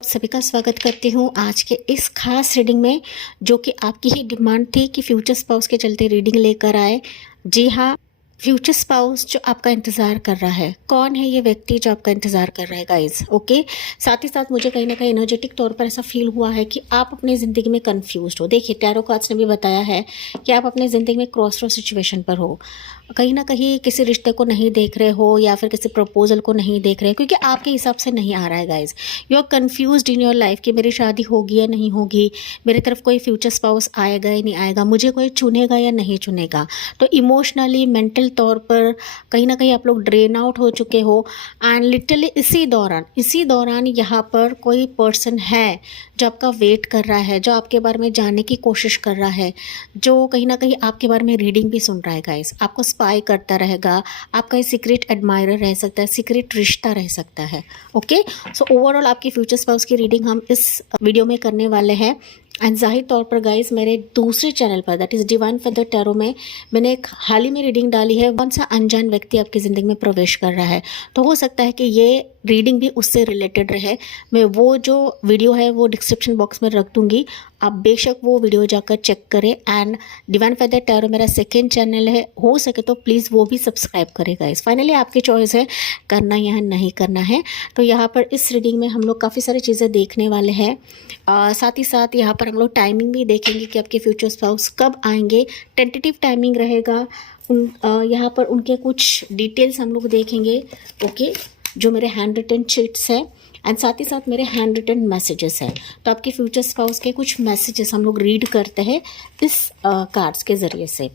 सभी का स्वागत करती हूँ आज के इस खास रीडिंग में, जो कि आपकी ही डिमांड थी कि फ्यूचर स्पाउस के चलते रीडिंग लेकर आए। जी हाँ, फ्यूचर स्पाउस जो आपका इंतज़ार कर रहा है, कौन है ये व्यक्ति जो आपका इंतज़ार कर रहा है गाइस। ओके, साथ ही साथ मुझे कहीं ना कहीं एनर्जेटिक तौर पर ऐसा फील हुआ है कि आप अपनी ज़िंदगी में कंफ्यूज्ड हो। देखिए, टैरो कार्ड्स ने भी बताया है कि आप अपनी ज़िंदगी में क्रॉस रोड सिचुएशन पर हो। कहीं ना कहीं किसी रिश्ते को नहीं देख रहे हो या फिर किसी प्रपोजल को नहीं देख रहे हो, क्योंकि आपके हिसाब से नहीं आ रहा है guys. You are confused in your life कि मेरी शादी होगी या नहीं होगी, मेरी तरफ कोई फ्यूचर स्पाउस आएगा या नहीं आएगा, मुझे कोई चुनेगा या नहीं चुनेगा। तो इमोशनली मेंटल तौर पर कहीं ना कहीं आप लोग ड्रेन आउट हो चुके हो। एंड लिटरली इसी दौरान यहाँ पर कोई पर्सन है जो आपका वेट कर रहा है, जो आपके बारे में जानने की कोशिश कर रहा है, जो कहीं ना कहीं आपके बारे में रीडिंग भी सुन रहा है गाइस, आपको स्पाई करता रहेगा। आपका सीक्रेट एडमायरर रह सकता है, सीक्रेट रिश्ता रह सकता है। ओके, सो ओवरऑल आपकी फ्यूचर स्पाउस की रीडिंग हम इस वीडियो में करने वाले हैं। एंड जाहिर तौर पर गाइस, मेरे दूसरे चैनल पर that is divine feather tarot में मैंने एक हाल ही में रीडिंग डाली है, कौन सा अनजान व्यक्ति आपकी ज़िंदगी में प्रवेश कर रहा है। तो हो सकता है कि ये रीडिंग भी उससे रिलेटेड रहे। मैं वो जो वीडियो है वो डिस्क्रिप्शन बॉक्स में रख दूंगी, आप बेशक वो वीडियो जाकर चेक करें। एंड डिवाइन फेदर टैरो मेरा सेकेंड चैनल है, हो सके तो प्लीज़ वो भी सब्सक्राइब करें गाइस। फाइनली आपकी चॉइस है करना या नहीं करना है। तो यहाँ पर इस रीडिंग में हम लोग काफ़ी सारी चीज़ें देखने वाले हैं। साथ ही साथ यहाँ पर हम लोग टाइमिंग भी देखेंगे कि आपके फ्यूचर स्पाउस कब आएंगे। टेंटेटिव टाइमिंग रहेगा यहाँ पर उनके कुछ डिटेल्स हम लोग देखेंगे। ओके, जो मेरे हैंड रिटन शीट्स हैं एंड साथ ही साथ मेरे हैंड रिटन मैसेजेस हैं। तो आपके फ्यूचर स्पाउस के कुछ मैसेजेस हम लोग रीड करते हैं इस कार्ड्स के ज़रिए से।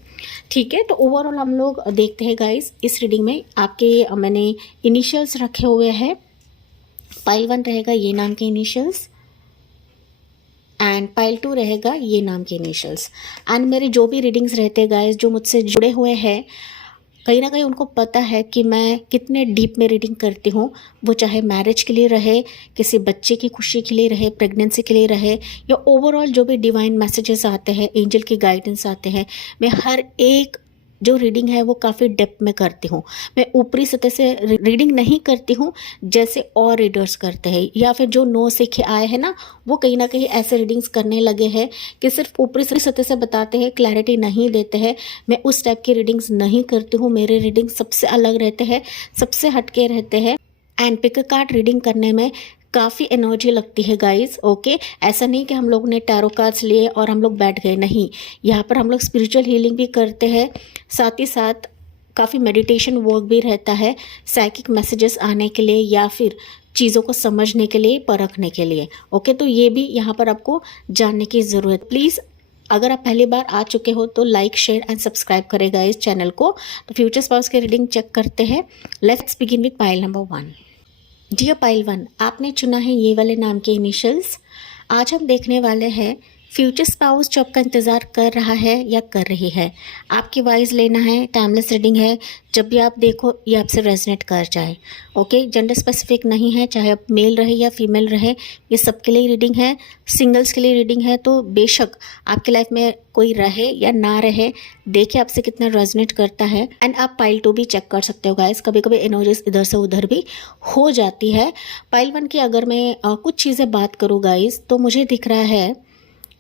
ठीक है, तो ओवरऑल हम लोग देखते हैं गाइस इस रीडिंग में आपके मैंने इनिशियल्स रखे हुए हैं। पाइल 1 रहेगा ये नाम के इनिशियल्स एंड पाइल 2 रहेगा ये नाम के इनिशियल्स। एंड मेरे जो भी रीडिंग्स रहते हैं गाइस, जो मुझसे जुड़े हुए हैं, कहीं ना कहीं उनको पता है कि मैं कितने डीप में रीडिंग करती हूँ। वो चाहे मैरिज के लिए रहे, किसी बच्चे की खुशी के लिए रहे, प्रेगनेंसी के लिए रहे, या ओवरऑल जो भी डिवाइन मैसेजेस आते हैं, एंजल की गाइडेंस आते हैं, मैं हर एक जो रीडिंग है वो काफ़ी डेप्थ में करती हूँ। मैं ऊपरी सतह से रीडिंग नहीं करती हूँ जैसे और रीडर्स करते हैं, या फिर जो नो सीखे आए हैं ना, वो कहीं ना कहीं ऐसे रीडिंग्स करने लगे हैं कि सिर्फ ऊपरी सतह से बताते हैं, क्लैरिटी नहीं देते हैं। मैं उस टाइप की रीडिंग्स नहीं करती हूँ। मेरे रीडिंग सबसे अलग रहते हैं, सबसे हटके रहते हैं। एंड पिक कार्ड रीडिंग करने में काफ़ी एनर्जी लगती है गाइस। ओके, ऐसा नहीं कि हम लोग ने टैरो कार्ड्स लिए और हम लोग बैठ गए, नहीं। यहाँ पर हम लोग स्पिरिचुअल हीलिंग भी करते हैं, साथ ही साथ काफ़ी मेडिटेशन वर्क भी रहता है, साइकिक मैसेजेस आने के लिए या फिर चीज़ों को समझने के लिए, परखने के लिए। ओके, तो ये भी यहाँ पर आपको जानने की ज़रूरत। प्लीज़ अगर आप पहली बार आ चुके हो तो लाइक, शेयर एंड सब्सक्राइब करेगा इस चैनल को। तो फ्यूचर स्पाउस की रीडिंग चेक करते हैं। Let's begin with pile number 1। Dear pile 1, आपने चुना है ये वाले नाम के इनिशियल्स। आज हम देखने वाले हैं फ्यूचर स्पाउस जो आपका इंतज़ार कर रहा है या कर रही है। आपकी वॉइस लेना है, टाइमलेस रीडिंग है, जब भी आप देखो ये आपसे रेजोनेट कर जाए। ओके, जेंडर स्पेसिफिक नहीं है, चाहे आप मेल रहे या फीमेल रहे, ये सबके लिए रीडिंग है, सिंगल्स के लिए रीडिंग है। तो बेशक आपकी लाइफ में कोई रहे या ना रहे, देखिए आपसे कितना रेजोनेट करता है। एंड आप पाइल 2 भी चेक कर सकते हो गाइस, कभी कभी एनर्जीज इधर से उधर भी हो जाती है। पाइल 1 की अगर मैं कुछ चीज़ें बात करूँ गाइस, तो मुझे दिख रहा है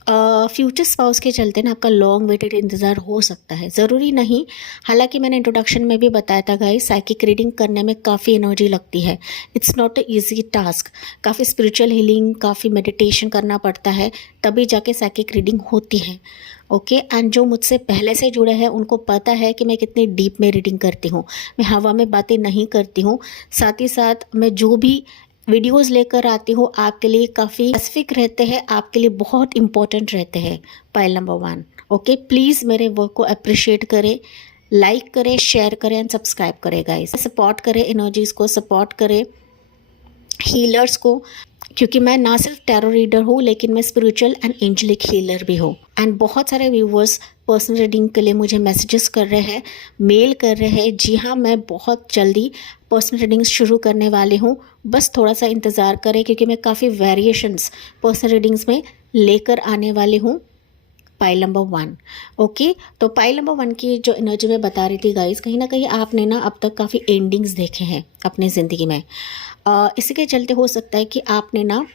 फ्यूचर स्पाउस के चलते ना आपका लॉन्ग वेटेड इंतज़ार हो सकता है, ज़रूरी नहीं। हालांकि मैंने इंट्रोडक्शन में भी बताया था गाइस, साइकिक रीडिंग करने में काफ़ी एनर्जी लगती है, it's not a easy task. काफ़ी स्पिरिचुअल हीलिंग, काफ़ी मेडिटेशन करना पड़ता है, तभी जाके साइकिक रीडिंग होती है। ओके, एंड जो मुझसे पहले से जुड़े हैं उनको पता है कि मैं कितनी डीप में रीडिंग करती हूँ, मैं हवा में बातें नहीं करती हूँ। साथ ही साथ मैं जो भी वीडियोस लेकर आती हूँ आपके लिए काफ़ी स्पेसिफिक रहते हैं, आपके लिए बहुत इंपॉर्टेंट रहते हैं। Pile number 1। ओके, प्लीज़ मेरे वर्क को अप्रिशिएट करें, लाइक करें, शेयर करें एंड सब्सक्राइब करें गाइस। सपोर्ट करें, एनर्जीज को सपोर्ट करें, हीलर्स को, क्योंकि मैं ना सिर्फ टैरो रीडर हूँ लेकिन मैं स्पिरिचुअल एंड एंजेलिक हीलर भी हूँ। एंड बहुत सारे व्यूवर्स पर्सनल रीडिंग के लिए मुझे मैसेजेस कर रहे हैं, मेल कर रहे हैं। जी हाँ, मैं बहुत जल्दी पर्सनल रीडिंग्स शुरू करने वाली हूँ, बस थोड़ा सा इंतज़ार करें, क्योंकि मैं काफ़ी वेरिएशंस पर्सनल रीडिंग्स में लेकर आने वाली हूँ। Pile number 1। ओके, तो पाइल नंबर 1 की जो एनर्जी में बता रही थी गाइस, कहीं ना कहीं आपने ना अब तक काफ़ी एंडिंग्स देखे हैं अपनी ज़िंदगी में। इसी के चलते हो सकता है कि आपने ना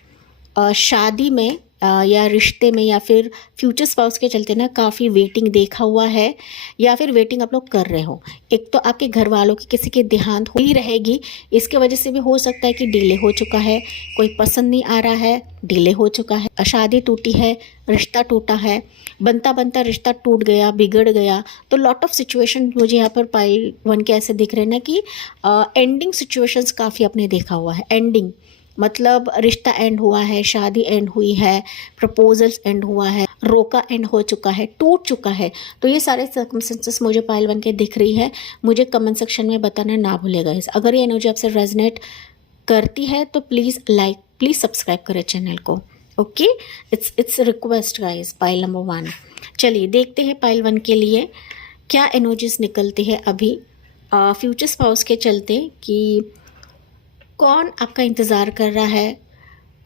शादी में या रिश्ते में या फिर फ्यूचर स्पाउस के चलते ना काफ़ी वेटिंग देखा हुआ है, या फिर वेटिंग आप लोग कर रहे हो। एक तो आपके घर वालों की किसी की देहांत हुई रहेगी, इसके वजह से भी हो सकता है कि डिले हो चुका है, कोई पसंद नहीं आ रहा है, डिले हो चुका है, शादी टूटी है, रिश्ता टूटा है, बनता बनता रिश्ता टूट गया, बिगड़ गया। तो लॉट ऑफ सिचुएशन मुझे यहाँ पर पाइल 1 के ऐसे दिख रहे हैं ना कि एंडिंग सिचुएशंस काफ़ी आपने देखा हुआ है। एंडिंग मतलब रिश्ता एंड हुआ है, शादी एंड हुई है, प्रपोजल्स एंड हुआ है, रोका एंड हो चुका है, टूट चुका है। तो ये सारे सर्कमस्टेंसेस मुझे पाइल 1 के दिख रही है। मुझे कमेंट सेक्शन में बताना ना भूलेगा। अगर ये एनर्जी आपसे रेजोनेट करती है तो प्लीज़ लाइक, प्लीज़ सब्सक्राइब करें चैनल को। Okay, it's request guys. Pile number 1, चलिए देखते हैं पाइल 1 के लिए क्या एनर्जीज निकलती है अभी फ्यूचर स्पाउस के चलते, कि कौन आपका इंतज़ार कर रहा है,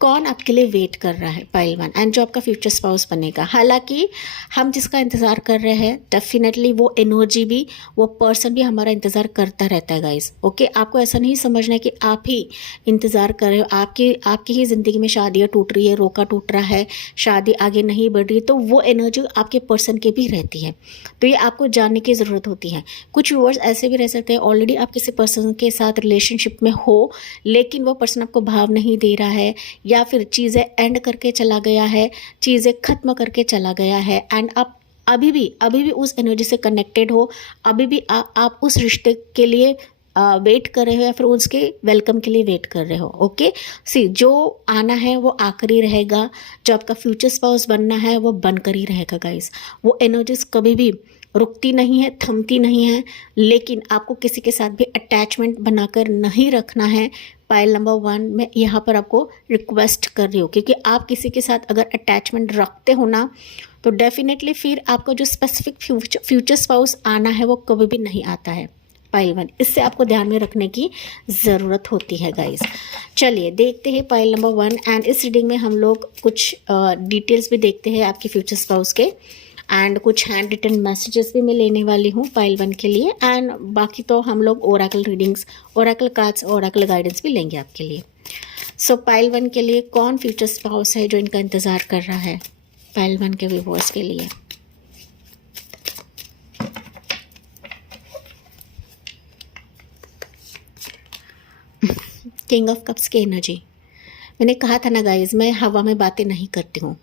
कौन आपके लिए वेट कर रहा है पाइल 1, एंड जो आपका फ्यूचर स्पाउस बनेगा। हालांकि हम जिसका इंतज़ार कर रहे हैं डेफिनेटली वो एनर्जी भी, वो पर्सन भी हमारा इंतज़ार करता रहता है गाइस। ओके, आपको ऐसा नहीं समझना है कि आप ही इंतज़ार कर रहे हो, आपकी ही ज़िंदगी में शादियाँ टूट रही है, रोका टूट रहा है, शादी आगे नहीं बढ़ रही, तो वो एनर्जी आपके पर्सन की भी रहती है। तो ये आपको जानने की ज़रूरत होती है। कुछ व्यूअर्स ऐसे भी रह सकते हैं ऑलरेडी आप किसी पर्सन के साथ रिलेशनशिप में हो, लेकिन वो पर्सन आपको भाव नहीं दे रहा है, या फिर चीज़ें एंड करके चला गया है, चीज़ें ख़त्म करके चला गया है, एंड आप अभी भी उस एनर्जी से कनेक्टेड हो, अभी भी आप उस रिश्ते के लिए वेट कर रहे हो, या फिर उसके वेलकम के लिए वेट कर रहे हो। ओके, जो आना है वो आकर ही रहेगा, जो आपका फ्यूचर स्पाउस बनना है वो बनकर ही रहेगा गाइस। वो एनर्जीज कभी भी रुकती नहीं है, थमती नहीं है, लेकिन आपको किसी के साथ भी अटैचमेंट बनाकर नहीं रखना है। पाइल नंबर 1 में यहाँ पर आपको रिक्वेस्ट कर रही हूँ, क्योंकि आप किसी के साथ अगर अटैचमेंट रखते हो ना, तो डेफिनेटली फिर आपका जो स्पेसिफिक फ्यूचर स्पाउस आना है वो कभी भी नहीं आता है पाइल 1। इससे आपको ध्यान में रखने की ज़रूरत होती है गाइस। चलिए देखते हैं पाइल नंबर 1, एंड इस रीडिंग में हम लोग कुछ डिटेल्स भी देखते हैं आपके फ्यूचर स्पाउस के, एंड कुछ हैंड रिटन मैसेजेस भी मैं लेने वाली हूँ पाइल 1 के लिए, एंड बाकी तो हम लोग Oracle readings, Oracle cards, Oracle guidance भी लेंगे आपके लिए। सो पाइल 1 के लिए कौन फ्यूचर स्पाउस है जो इनका इंतज़ार कर रहा है पाइल 1 के व्यूअर्स के लिए। किंग ऑफ कप्स की एनर्जी। मैंने कहा था ना गाइज, मैं हवा में बातें नहीं करती हूँ,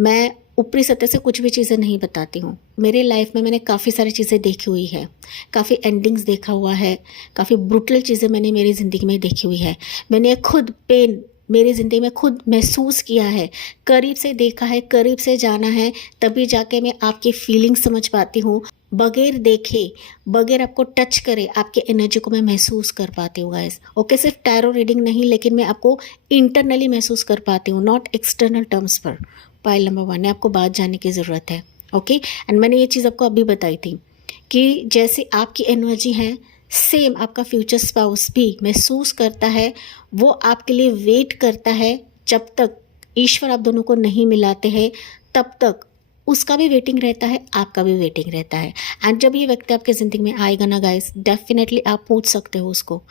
मैं ऊपरी सतह से कुछ भी चीज़ें नहीं बताती हूँ। मेरे लाइफ में मैंने काफ़ी सारी चीज़ें देखी हुई है, काफ़ी एंडिंग्स देखा हुआ है, काफ़ी ब्रूटल चीज़ें मैंने मेरी ज़िंदगी में देखी हुई है। मैंने खुद पेन मेरी ज़िंदगी में खुद महसूस किया है, करीब से देखा है, करीब से जाना है, तभी जाके मैं आपकी फीलिंग्स समझ पाती हूँ। बगैर देखे, बगैर आपको टच करे, आपके एनर्जी को मैं महसूस कर पाती हूँ गाइस। ओके, सिर्फ टैरो रीडिंग नहीं, लेकिन मैं आपको इंटरनली महसूस कर पाती हूँ, नॉट एक्सटर्नल टर्म्स पर। पाइल नंबर 1 ने आपको बात जानने की ज़रूरत है। ओके, एंड मैंने ये चीज़ आपको अभी बताई थी कि जैसे आपकी एनर्जी है, सेम आपका फ्यूचर स्पाउस भी महसूस करता है, वो आपके लिए वेट करता है। जब तक ईश्वर आप दोनों को नहीं मिलाते हैं, तब तक उसका भी वेटिंग रहता है, आपका भी वेटिंग रहता है। एंड जब ये व्यक्ति आपके ज़िंदगी में आएगा ना गाइस, डेफिनेटली आप पूछ सकते हो उसको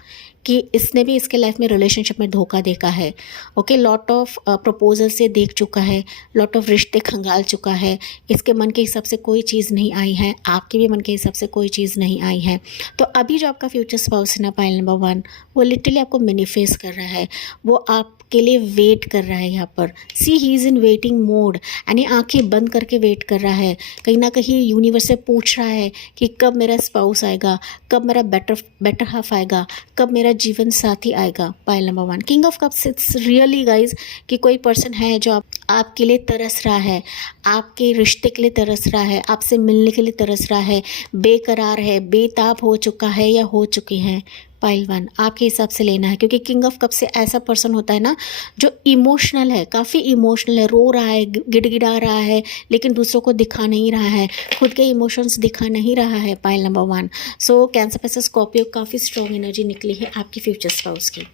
कि इसने भी इसके लाइफ में रिलेशनशिप में धोखा देखा है। ओके, लॉट ऑफ प्रपोजल से देख चुका है, लॉट ऑफ रिश्ते खंगाल चुका है, इसके मन के हिसाब से कोई चीज़ नहीं आई है, आपके भी मन के हिसाब से कोई चीज़ नहीं आई है। तो अभी जो आपका फ्यूचर स्पाउस है ना पाइल नंबर 1, वो लिटरली आपको मैनिफेस्ट कर रहा है, वो आपके लिए वेट कर रहा है यहाँ पर। See he is in waiting mode, यानी आंखें बंद करके वेट कर रहा है। कहीं ना कहीं यूनिवर्स से पूछ रहा है कि कब मेरा स्पाउस आएगा, कब मेरा बेटर हाफ आएगा, कब मेरा जीवन साथी आएगा। Pile number 1, king of cups. It's really guys कि कोई पर्सन है जो आपके लिए तरस रहा है, आपके रिश्ते के लिए तरस रहा है, आपसे मिलने के लिए तरस रहा है, बेकरार है, बेताब हो चुका है या हो चुकी है। पाइल 1 आपके हिसाब से लेना है, क्योंकि किंग ऑफ कप से ऐसा पर्सन होता है ना जो इमोशनल है, काफ़ी इमोशनल है, रो रहा है, गिड़गिड़ा रहा है, लेकिन दूसरों को दिखा नहीं रहा है, खुद के इमोशंस दिखा नहीं रहा है। Pile number 1। सो कैंसर पे से स्कॉर्पियो, काफ़ी स्ट्रॉन्ग एनर्जी निकली है आपकी फ्यूचर स्पाउस की।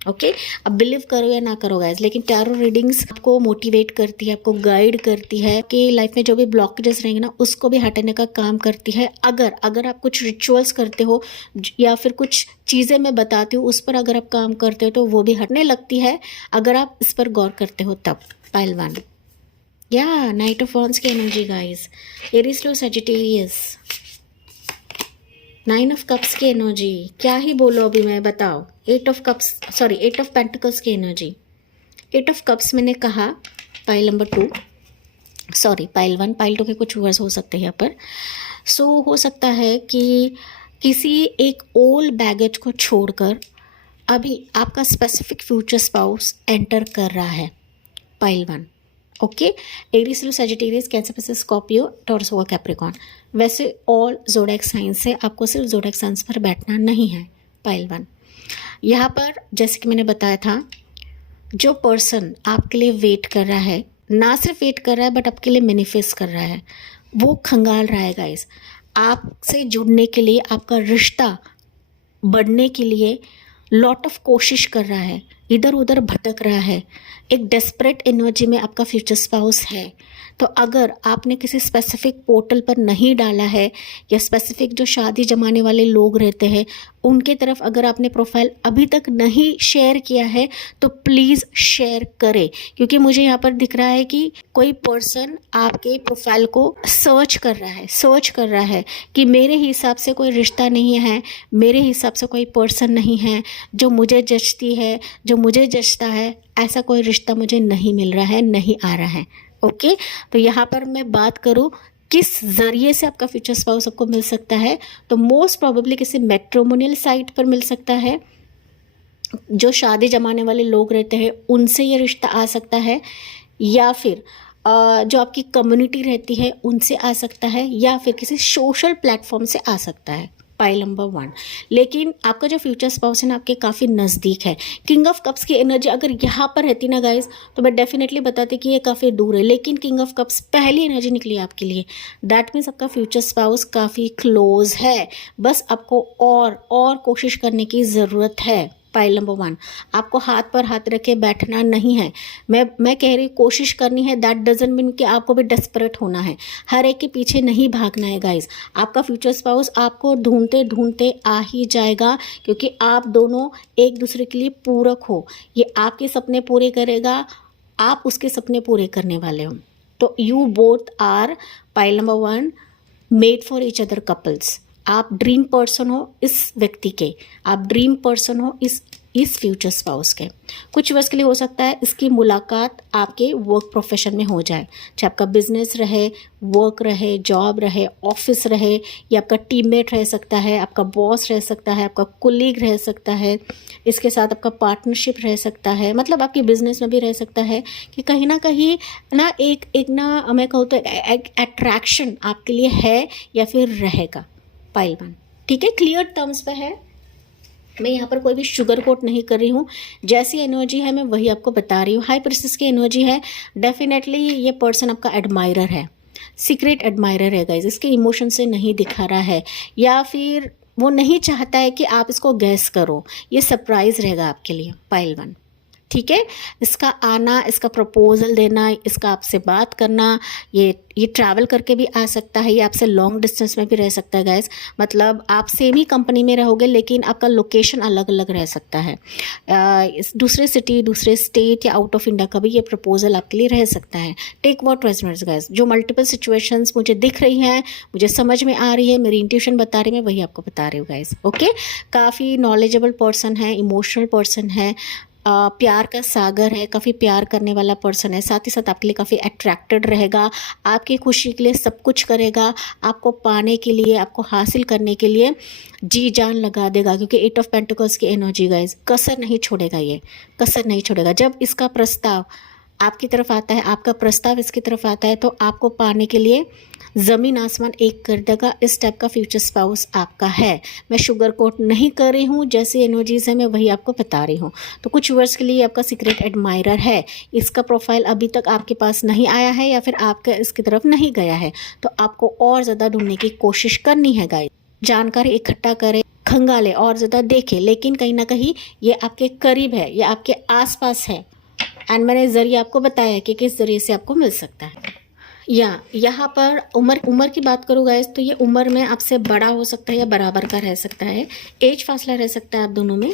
ओके अब बिलीव करो या ना करो गाइज, लेकिन टैरो रीडिंग्स आपको मोटिवेट करती है, आपको गाइड करती है कि लाइफ में जो भी ब्लॉकेजेस रहेंगे ना उसको भी हटाने का काम करती है। अगर आप कुछ रिचुअल्स करते हो या फिर कुछ चीज़ें मैं बताती हूँ उस पर अगर आप काम करते हो तो वो भी हटने लगती है, अगर आप इस पर गौर करते हो तब। पाइल 1 या नाइट ऑफ वॉन्ड्स की energy guys, Aries to Sagittarius, 9 of cups की एनर्जी, क्या ही बोलो अभी मैं, बताओ। 8 ऑफ पेंटिकल्स की एनर्जी, 8 ऑफ कप्स मैंने कहा पाइल नंबर 2, पाइल 1, पाइल 2 के कुछ वर्ड्स हो सकते हैं यहाँ पर। सो हो सकता है कि किसी एक ओल्ड बैगेज को छोड़कर अभी आपका स्पेसिफिक फ्यूचर स्पाउस एंटर कर रहा है। Pile 1 okay, Aries to Sagittarius, Cancer पे स्कॉर्पियो, टॉरस व कैप्रिकॉर्न। वैसे ऑल ज़ोडिएक साइंस से आपको सिर्फ ज़ोडिएक साइंस पर बैठना नहीं है। पाइल 1 यहाँ पर जैसे कि मैंने बताया था, जो पर्सन आपके लिए वेट कर रहा है, ना सिर्फ वेट कर रहा है बट आपके लिए मैनिफेस्ट कर रहा है, वो खंगाल रहा है गाइस आपसे जुड़ने के लिए, आपका रिश्ता बढ़ने के लिए लॉट ऑफ कोशिश कर रहा है, इधर उधर भटक रहा है, एक डेस्परेट एनर्जी में आपका फ्यूचर स्पाउस है। तो अगर आपने किसी स्पेसिफिक पोर्टल पर नहीं डाला है या स्पेसिफिक जो शादी जमाने वाले लोग रहते हैं उनके तरफ अगर आपने प्रोफाइल अभी तक नहीं शेयर किया है तो प्लीज़ शेयर करें, क्योंकि मुझे यहाँ पर दिख रहा है कि कोई पर्सन आपके प्रोफाइल को सर्च कर रहा है कि मेरे हिसाब से कोई रिश्ता नहीं है, मेरे हिसाब से कोई पर्सन नहीं है जो मुझे जचती है, जो मुझे जचता है, ऐसा कोई रिश्ता मुझे नहीं मिल रहा है, नहीं आ रहा है। ओके तो यहाँ पर मैं बात करूँ किस ज़रिए से आपका फ्यूचर स्पाउस आपको मिल सकता है, तो मोस्ट प्रोबेबली किसी मैट्रिमोनियल साइट पर मिल सकता है, जो शादी जमाने वाले लोग रहते हैं उनसे ये रिश्ता आ सकता है, या फिर जो आपकी कम्युनिटी रहती है उनसे आ सकता है, या फिर किसी सोशल प्लेटफॉर्म से आ सकता है। पाइल नंबर 1, लेकिन आपका जो फ्यूचर स्पाउस है ना आपके काफ़ी नज़दीक है। किंग ऑफ कप्स की एनर्जी अगर यहाँ पर रहती ना गाइज तो मैं डेफिनेटली बताती कि ये काफ़ी दूर है, लेकिन किंग ऑफ कप्स पहली एनर्जी निकली आपके लिए, दैट मीन्स आपका फ्यूचर स्पाउस काफ़ी क्लोज है, बस आपको और कोशिश करने की ज़रूरत है। पाइल नंबर 1 आपको हाथ पर हाथ रखे बैठना नहीं है, मैं कह रही कोशिश करनी है, दैट डजंट मीन कि आपको भी डेस्परेट होना है, हर एक के पीछे नहीं भागना है गाइज। आपका फ्यूचर स्पाउस आपको ढूंढते ढूंढते आ ही जाएगा, क्योंकि आप दोनों एक दूसरे के लिए पूरक हो, ये आपके सपने पूरे करेगा, आप उसके सपने पूरे करने वाले हो, तो you both are pile number 1 made for each other couples. आप ड्रीम पर्सन हो इस व्यक्ति के, आप ड्रीम पर्सन हो इस फ्यूचर स्पाउस के। कुछ वर्ष के लिए हो सकता है इसकी मुलाकात आपके वर्क प्रोफेशन में हो जाए, चाहे आपका बिजनेस रहे, वर्क रहे, जॉब रहे, ऑफिस रहे, या आपका टीममेट रह सकता है, आपका बॉस रह सकता है, आपका कुलीग रह सकता है, इसके साथ आपका पार्टनरशिप रह सकता है, मतलब आपकी बिजनेस में भी रह सकता है कि कहीं ना कहीं ना एक ना मैं कहूँ तो एक अट्रैक्शन आपके लिए है या फिर रहेगा। पाइल 1 ठीक है, क्लियर टर्म्स पे है, मैं यहाँ पर कोई भी शुगर कोट नहीं कर रही हूँ, जैसी एनर्जी है मैं वही आपको बता रही हूँ। हाई प्रिंसेस की एनर्जी है, डेफिनेटली ये पर्सन आपका एडमायरर है, सीक्रेट एडमायरर है गाइज, इसके इमोशन से नहीं दिखा रहा है, या फिर वो नहीं चाहता है कि आप इसको गैस करो, ये सरप्राइज रहेगा आपके लिए। पाइल 1 ठीक है, इसका आना, इसका प्रपोजल देना, इसका आपसे बात करना, ये ट्रैवल करके भी आ सकता है, ये आपसे लॉन्ग डिस्टेंस में भी रह सकता है गाइस, मतलब आप सेम ही कंपनी में रहोगे लेकिन आपका लोकेशन अलग अलग रह सकता है, दूसरे सिटी, दूसरे स्टेट या आउट ऑफ इंडिया का भी ये प्रपोजल आपके लिए रह सकता है। टेक व्हाट रेजोनेट्स गाइस, जो मल्टीपल सिचुएशंस मुझे दिख रही हैं, मुझे समझ में आ रही है, मेरी इंट्यूशन बता रही है, मैं वही आपको बता रही हूँ गाइस। ओके, काफ़ी नॉलेजेबल पर्सन है, इमोशनल पर्सन है, प्यार का सागर है, काफ़ी प्यार करने वाला पर्सन है, साथ ही साथ आपके लिए काफ़ी अट्रैक्टेड रहेगा, आपकी खुशी के लिए सब कुछ करेगा, आपको पाने के लिए, आपको हासिल करने के लिए जी जान लगा देगा, क्योंकि 8 ऑफ पेंटिकल्स की एनर्जी गाइस, कसर नहीं छोड़ेगा, ये कसर नहीं छोड़ेगा। जब इसका प्रस्ताव आपकी तरफ आता है, आपका प्रस्ताव इसकी तरफ आता है, तो आपको पाने के लिए ज़मीन आसमान एक कर देगा, इस टाइप का फ्यूचर स्पाउस आपका है। मैं शुगर कोट नहीं कर रही हूँ, जैसी एनर्जीज है मैं वही आपको बता रही हूँ। तो कुछ वर्ष के लिए आपका सीक्रेट एडमायरर है, इसका प्रोफाइल अभी तक आपके पास नहीं आया है या फिर आपका इसकी तरफ नहीं गया है, तो आपको और ज़्यादा ढूंढने की कोशिश करनी है गाइस। जानकारी इकट्ठा करें, खंगाले और ज़्यादा देखे, लेकिन कहीं ना कहीं ये आपके करीब है, ये आपके आसपास है। एंड मैंने ज़रिए आपको बताया कि किस ज़रिए से आपको मिल सकता है। या यहाँ पर उम्र की बात करूँ गाइस, तो ये उम्र में आपसे बड़ा हो सकता है या बराबर का रह सकता है, एज फासला रह सकता है आप दोनों में।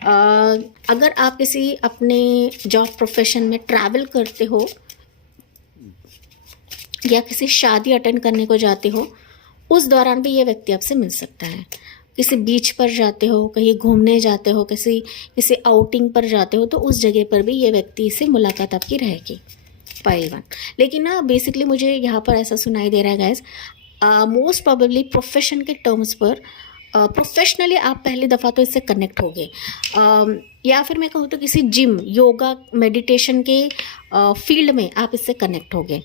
अगर आप किसी अपने जॉब प्रोफेशन में ट्रैवल करते हो या किसी शादी अटेंड करने को जाते हो, उस दौरान भी ये व्यक्ति आपसे मिल सकता है। किसी बीच पर जाते हो, कहीं घूमने जाते हो, किसी आउटिंग पर जाते हो, तो उस जगह पर भी ये व्यक्ति से मुलाकात आपकी रहेगी। पाइल 1। लेकिन ना बेसिकली मुझे यहाँ पर ऐसा सुनाई दे रहा है गाइस, मोस्ट प्रोबेबली प्रोफेशन के टर्म्स पर प्रोफेशनली आप पहली दफ़ा तो इससे कनेक्ट होगे, या फिर मैं कहूँ तो किसी जिम, योगा, मेडिटेशन के फील्ड में आप इससे कनेक्ट होगे।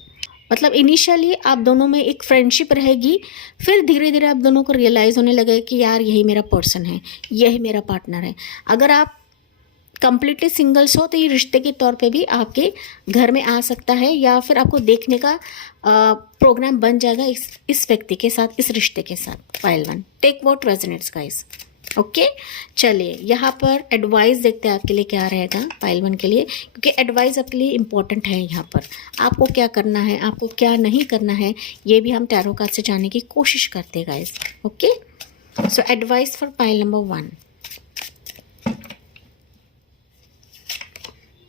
मतलब इनिशियली आप दोनों में एक फ्रेंडशिप रहेगी, फिर धीरे धीरे आप दोनों को रियलाइज़ होने लगे कि यार यही मेरा पर्सन है, यही मेरा पार्टनर है। अगर आप कंप्लीटली सिंगल्स हो तो ये रिश्ते के तौर पे भी आपके घर में आ सकता है, या फिर आपको देखने का प्रोग्राम बन जाएगा इस व्यक्ति के साथ, इस रिश्ते के साथ। Pile 1, take what resonates guys. Okay, चलिए यहाँ पर एडवाइस देखते हैं आपके लिए क्या रहेगा पाइल 1 के लिए, क्योंकि एडवाइस आपके लिए इम्पोर्टेंट है। यहाँ पर आपको क्या करना है, आपको क्या नहीं करना है, ये भी हम टैरो कार्ड से जानने की कोशिश करते हैं guys. Okay, so advice for pile number 1।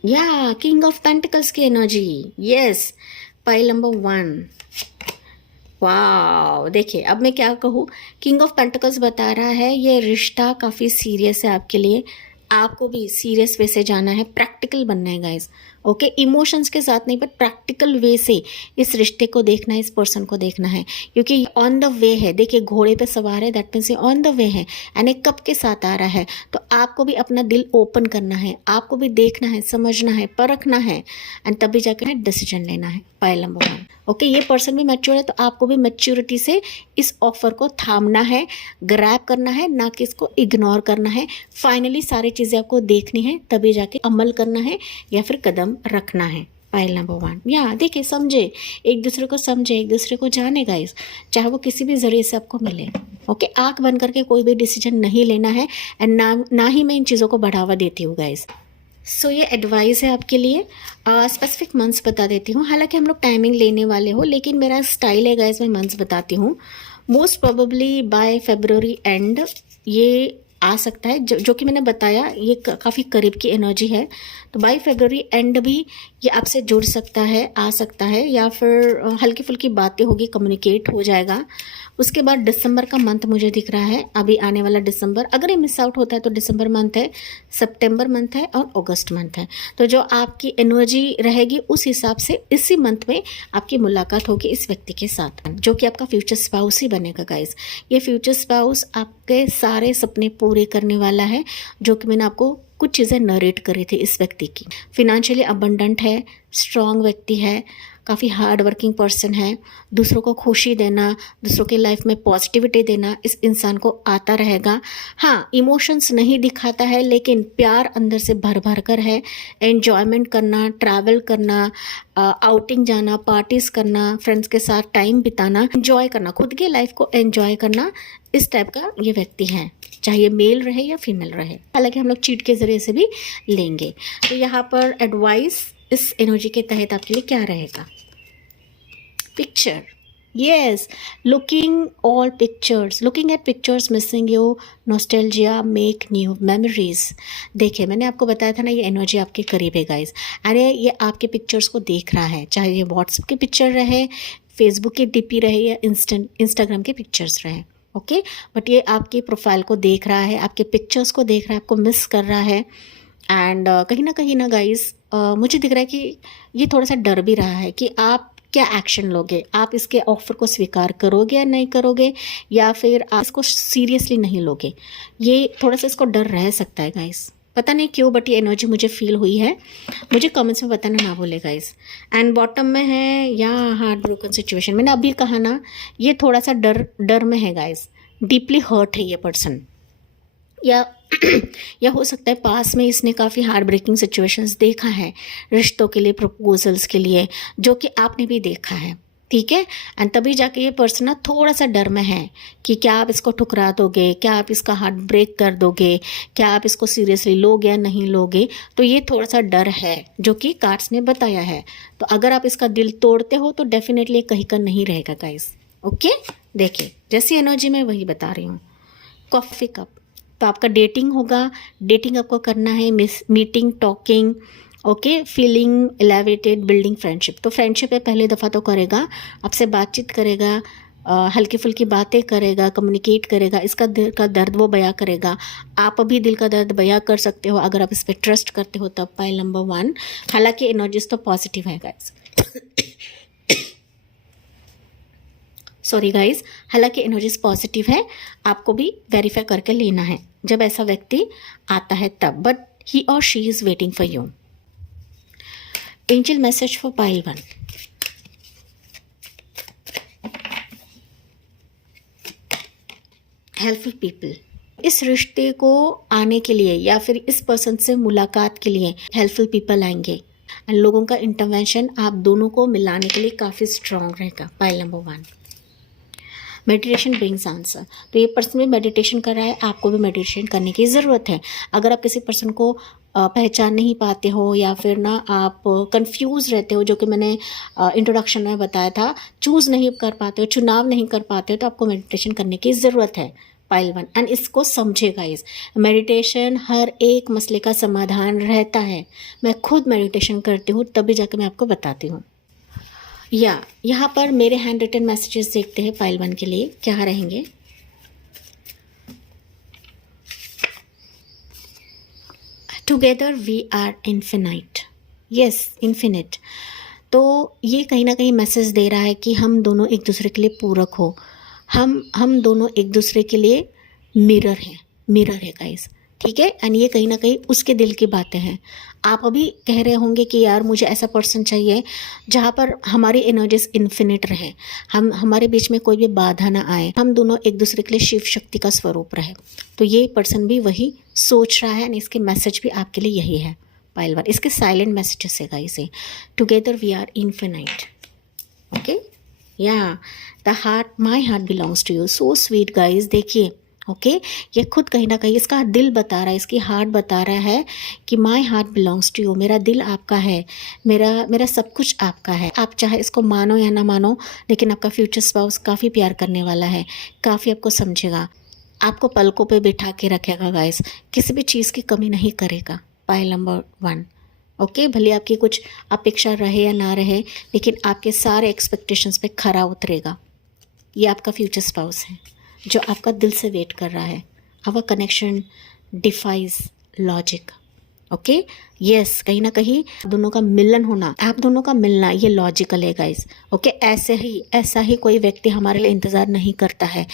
या किंग ऑफ पेंटिकल्स की एनर्जी, यस, पाइल नंबर 1। वाह, देखिए अब मैं क्या कहूँ, किंग ऑफ पेंटिकल्स बता रहा है ये रिश्ता काफ़ी सीरियस है आपके लिए। आपको भी सीरियस वे से जाना है, प्रैक्टिकल बनना है गाइस। ओके, इमोशंस के साथ नहीं, बट प्रैक्टिकल वे से इस रिश्ते को देखना है, इस पर्सन को देखना है, क्योंकि ऑन द वे है। देखिए घोड़े पे सवार है, that means on the way है, एंड एक कप के साथ आ रहा है। तो आपको भी अपना दिल ओपन करना है, आपको भी देखना है, समझना है, परखना है, एंड तभी जाकर डिसीजन लेना है। Pile number 1। ओके, ये पर्सन भी मैच्योर है, तो आपको भी मैच्योरिटी से इस ऑफर को थामना है, ग्रैब करना है, ना कि इसको इग्नोर करना है। फाइनली सारी चीज़ें आपको देखनी है, तभी जाके अमल करना है या फिर कदम रखना है। Pile number 1। या देखिए, समझे, एक दूसरे को समझे, एक दूसरे को जाने गाइस, चाहे वो किसी भी जरिए से आपको मिले। ओके, आंख बंद करके कोई भी डिसीजन नहीं लेना है, एंड ना ही मैं इन चीज़ों को बढ़ावा देती हूँ गाइस। सो ये एडवाइस है आपके लिए। स्पेसिफिक मंथ्स बता देती हूँ, हालांकि हम लोग टाइमिंग लेने वाले हो, लेकिन मेरा स्टाइल है गाइस, मैं मंथ्स बताती हूँ। Most probably bye February and ये आ सकता है, जो कि मैंने बताया, ये काफ़ी करीब की एनर्जी है। तो बाय फरवरी एंड भी ये आपसे जुड़ सकता है, आ सकता है, या फिर हल्की फुल्की बातें होगी, कम्युनिकेट हो जाएगा। उसके बाद दिसंबर का मंथ मुझे दिख रहा है, अभी आने वाला दिसंबर। अगर ये मिस आउट होता है तो दिसंबर मंथ है, सितंबर मंथ है और अगस्त मंथ है। तो जो आपकी एनर्जी रहेगी उस हिसाब से इसी मंथ में आपकी मुलाकात होगी इस व्यक्ति के साथ, जो कि आपका फ्यूचर स्पाउस ही बनेगा गाइस। ये फ्यूचर स्पाउस आपके सारे सपने पूरे करने वाला है, जो कि मैंने आपको कुछ चीज़ें नरेट करी थी इस व्यक्ति की। फिनेंशियली अबंडेंट है, स्ट्रॉन्ग व्यक्ति है, काफ़ी हार्ड वर्किंग पर्सन है, दूसरों को खुशी देना, दूसरों के लाइफ में पॉजिटिविटी देना इस इंसान को आता रहेगा। हाँ, इमोशंस नहीं दिखाता है, लेकिन प्यार अंदर से भर भर कर है। एन्जॉयमेंट करना, ट्रैवल करना, आउटिंग जाना, पार्टीज़ करना, फ्रेंड्स के साथ टाइम बिताना, एंजॉय करना, खुद की लाइफ को एंजॉय करना, इस टाइप का ये व्यक्ति है, चाहे मेल रहे या फीमेल रहे। हालांकि हम लोग चीट के ज़रिए से भी लेंगे। तो यहाँ पर एडवाइस इस एनर्जी के तहत आपके लिए क्या रहेगा? Picture, yes, looking at pictures missing you, nostalgia, make new memories। देखिए मैंने आपको बताया था ना, ये एनर्जी आपके करीब है गाइस। अरे ये आपके पिक्चर्स को देख रहा है, चाहे ये व्हाट्सएप के पिक्चर रहे, फेसबुक के डीपी रहे, या इंस्टाग्राम के पिक्चर्स रहे। ओके, बट ये आपकी प्रोफाइल को देख रहा है, आपके पिक्चर्स को देख रहा है, आपको मिस कर रहा है। एंड कहीं ना गाइस मुझे दिख रहा है कि ये थोड़ा सा डर भी रहा है कि आप क्या एक्शन लोगे, आप इसके ऑफर को स्वीकार करोगे या नहीं करोगे, या फिर आप इसको सीरियसली नहीं लोगे। ये थोड़ा सा इसको डर रह सकता है गाइस, पता नहीं क्यों, बट ये एनर्जी मुझे फील हुई है। मुझे कमेंट्स में बताना ना भूले गाइस। एंड बॉटम में है या हार्ट ब्रोकन सिचुएशन, मैंने अभी कहा ना, ये थोड़ा सा डर में है गाइस, डीपली हर्ट है ये पर्सन, या हो सकता है पास में इसने काफ़ी हार्ट ब्रेकिंग सिचुएशंस देखा है रिश्तों के लिए, प्रपोजल्स के लिए, जो कि आपने भी देखा है। ठीक है। एंड तभी जाके ये पर्सन ना थोड़ा सा डर में है कि क्या आप इसको ठुकरा दोगे, क्या आप इसका हार्ट ब्रेक कर दोगे, क्या आप इसको सीरियसली लोगे या नहीं लोगे। तो ये थोड़ा सा डर है जो कि कार्ड्स ने बताया है। तो अगर आप इसका दिल तोड़ते हो तो डेफिनेटली कहीं का नहीं रहेगा गाइस। ओके, देखिए जैसी एनर्जी मैं वही बता रही हूँ। कॉफ़ी कप, तो आपका डेटिंग होगा, डेटिंग आपको करना है, meeting, talking, okay, feeling elevated, building friendship. तो फ्रेंडशिप है पहले दफ़ा तो करेगा, आपसे बातचीत करेगा, हल्की फुल्की बातें करेगा, कम्युनिकेट करेगा, इसका दिल का दर्द वो बयां करेगा। आप अभी दिल का दर्द बयां कर सकते हो अगर आप इस पर ट्रस्ट करते हो तब। पाइल नंबर 1, हालांकि एनर्जीज तो पॉजिटिव है गाइस। सॉरी गाइस, हालांकि एनर्जीज पॉजिटिव है, आपको भी वेरीफाई करके लेना है जब ऐसा व्यक्ति आता है तब। बट ही और she is waiting for you. Angel message for pile 1। Helpful people, इस रिश्ते को आने के लिए या फिर इस पर्सन से मुलाकात के लिए हेल्पफुल पीपल आएंगे एंड लोगों का इंटरवेंशन आप दोनों को मिलाने के लिए काफ़ी स्ट्रांग रहेगा। Pile number 1, meditation brings answer. तो ये पर्सन भी मेडिटेशन कर रहा है, आपको भी मेडिटेशन करने की ज़रूरत है। अगर आप किसी पर्सन को पहचान नहीं पाते हो या फिर ना आप कंफ्यूज रहते हो, जो कि मैंने इंट्रोडक्शन में बताया था, चूज़ नहीं कर पाते हो, चुनाव नहीं कर पाते हो, तो आपको मेडिटेशन करने की ज़रूरत है। पाइल 1, एंड इसको समझेगा। इस मेडिटेशन हर एक मसले का समाधान रहता है। मैं खुद मेडिटेशन करती हूँ तभी जाकर मैं आपको बताती हूँ। या यहाँ पर मेरे हैंड रिटन मैसेजेस देखते हैं पाइल 1 के लिए क्या रहेंगे। Together we are infinite, yes infinite. तो ये कहीं ना कहीं मैसेज दे रहा है कि हम दोनों एक दूसरे के लिए पूरक हो, हम दोनों एक दूसरे के लिए मिरर है गाइस, ठीक है। एंड ये कहीं ना कहीं उसके दिल की बातें हैं। आप अभी कह रहे होंगे कि यार मुझे ऐसा पर्सन चाहिए जहाँ पर हमारी एनर्जीज इन्फिनिट रहे, हमारे बीच में कोई भी बाधा ना आए, हम दोनों एक दूसरे के लिए शिव शक्ति का स्वरूप रहे। तो ये पर्सन भी वही सोच रहा है एंड इसके मैसेज भी आपके लिए यही है। पाइल 1, इसके साइलेंट मैसेजेस है guys. Together we are infinite, okay. या the heart, my heart belongs to you, so sweet guys. देखिए ओके, ये खुद कहीं ना कहीं इसका दिल बता रहा है, इसकी हार्ट बता रहा है कि my heart belongs to you, मेरा दिल आपका है, मेरा सब कुछ आपका है। आप चाहे इसको मानो या ना मानो, लेकिन आपका फ्यूचर स्पाउस काफ़ी प्यार करने वाला है, काफ़ी आपको समझेगा, आपको पलकों पे बिठा के रखेगा गाइस, किसी भी चीज़ की कमी नहीं करेगा। Pile number 1, okay. भले आपकी कुछ अपेक्षा रहे या ना रहे, लेकिन आपके सारे एक्सपेक्टेशंस पे खरा उतरेगा। ये आपका फ्यूचर स्पाउस है जो आपका दिल से वेट कर रहा है। Our connection defies logic, okay. Yes, कहीं ना कहीं दोनों का मिलन होना, आप दोनों का मिलना, ये लॉजिकल है गाइस, ओके। ऐसा ही कोई व्यक्ति हमारे लिए इंतज़ार नहीं करता है,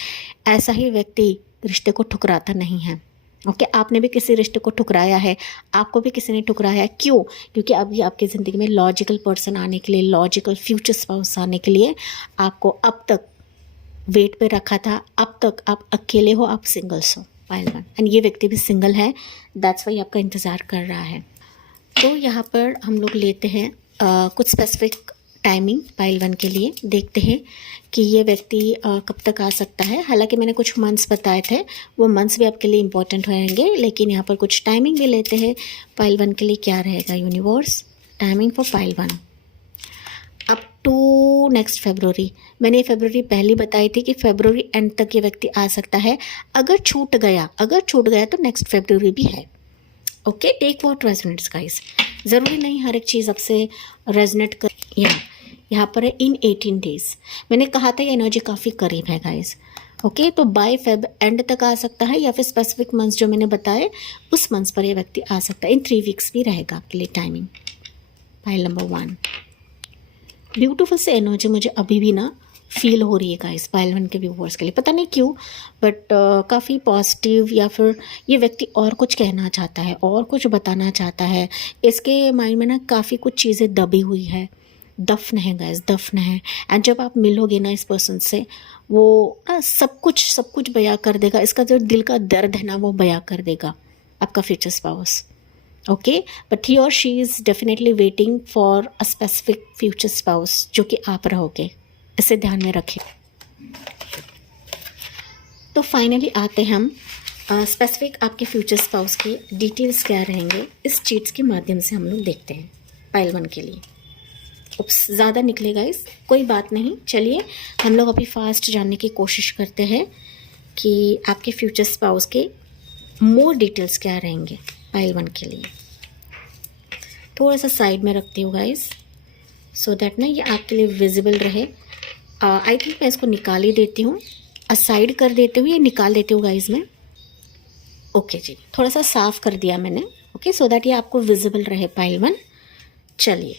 ऐसा ही व्यक्ति रिश्ते को ठुकराता नहीं है, ओके। आपने भी किसी रिश्ते को ठुकराया है, आपको भी किसी ने ठुकराया है। क्यों? क्योंकि अभी आपकी ज़िंदगी में लॉजिकल पर्सन आने के लिए, लॉजिकल फ्यूचर स्पाउस आने के लिए आपको अब तक वेट पे रखा था। अब तक आप अकेले हो, आप सिंगल्स हो। पाइल 1, एंड ये व्यक्ति भी सिंगल है, दैट्स वाई आपका इंतज़ार कर रहा है। तो यहाँ पर हम लोग लेते हैं कुछ स्पेसिफिक टाइमिंग पाइल 1 के लिए, देखते हैं कि ये व्यक्ति कब तक आ सकता है। हालांकि मैंने कुछ मंथ्स बताए थे, वो मंथ्स भी आपके लिए इंपॉर्टेंट रहेंगे, लेकिन यहाँ पर कुछ टाइमिंग भी लेते हैं पाइल 1 के लिए। क्या रहेगा universe timing for pile 1 up to next February. मैंने फरवरी पहले बताई थी कि फरवरी एंड तक ये व्यक्ति आ सकता है। अगर छूट गया तो नेक्स्ट फरवरी भी है, okay. Take what resonates guys, ज़रूरी नहीं हर एक चीज़ आपसे रेजोनेट कर। यहाँ पर है इन 18 डेज, मैंने कहा था ये एनर्जी काफ़ी करीब है गाइस, ओके। तो बाय फेब एंड तक आ सकता है या फिर स्पेसिफिक मंथ्स जो मैंने बताए उस मंथ्स पर ये व्यक्ति आ सकता है। इन 3 वीक्स भी रहेगा आपके लिए टाइमिंग। पाइल नंबर 1, ब्यूटीफुल से एनर्जी मुझे अभी भी ना फील हो रही है गाइस पाइल 1 के व्यूवर्स के लिए, पता नहीं क्यों, बट काफ़ी पॉजिटिव, या फिर ये व्यक्ति और कुछ कहना चाहता है, और कुछ बताना चाहता है। इसके माइंड में ना काफ़ी कुछ चीज़ें दबी हुई है, दफन है गाइस, दफन है। एंड जब आप मिलोगे ना इस पर्सन से, वो ना सब कुछ बयां कर देगा। इसका जो दिल का दर्द है ना वो बयां कर देगा, आपका future spouse, okay. But he और she is definitely waiting for a specific future spouse जो कि आप रहोगे, इसे ध्यान में रखें। तो फाइनली आते हम स्पेसिफिक आपके फ्यूचर स्पाउस के डिटेल्स क्या रहेंगे, इस चीट्स के माध्यम से हम लोग देखते हैं पाइल 1 के लिए। उप्स, ज़्यादा निकलेगा इस, कोई बात नहीं। चलिए हम लोग अभी फास्ट जानने की कोशिश करते हैं कि आपके फ्यूचर स्पाउस के मोर डिटेल्स क्या रहेंगे पाइल 1 के लिए। थोड़ा सा साइड में रखती हूँ गाइस, सो दैट ना ये आपके लिए विजिबल रहे। आई थिंक मैं इसको निकाल ही देती हूँ, असाइड कर देती हूँ, ये निकाल देती हूँ गाइस मैं। ओके जी, थोड़ा सा साफ कर दिया मैंने। ओके, सो दैट ये आपको विजिबल रहे पाइल 1। चलिए,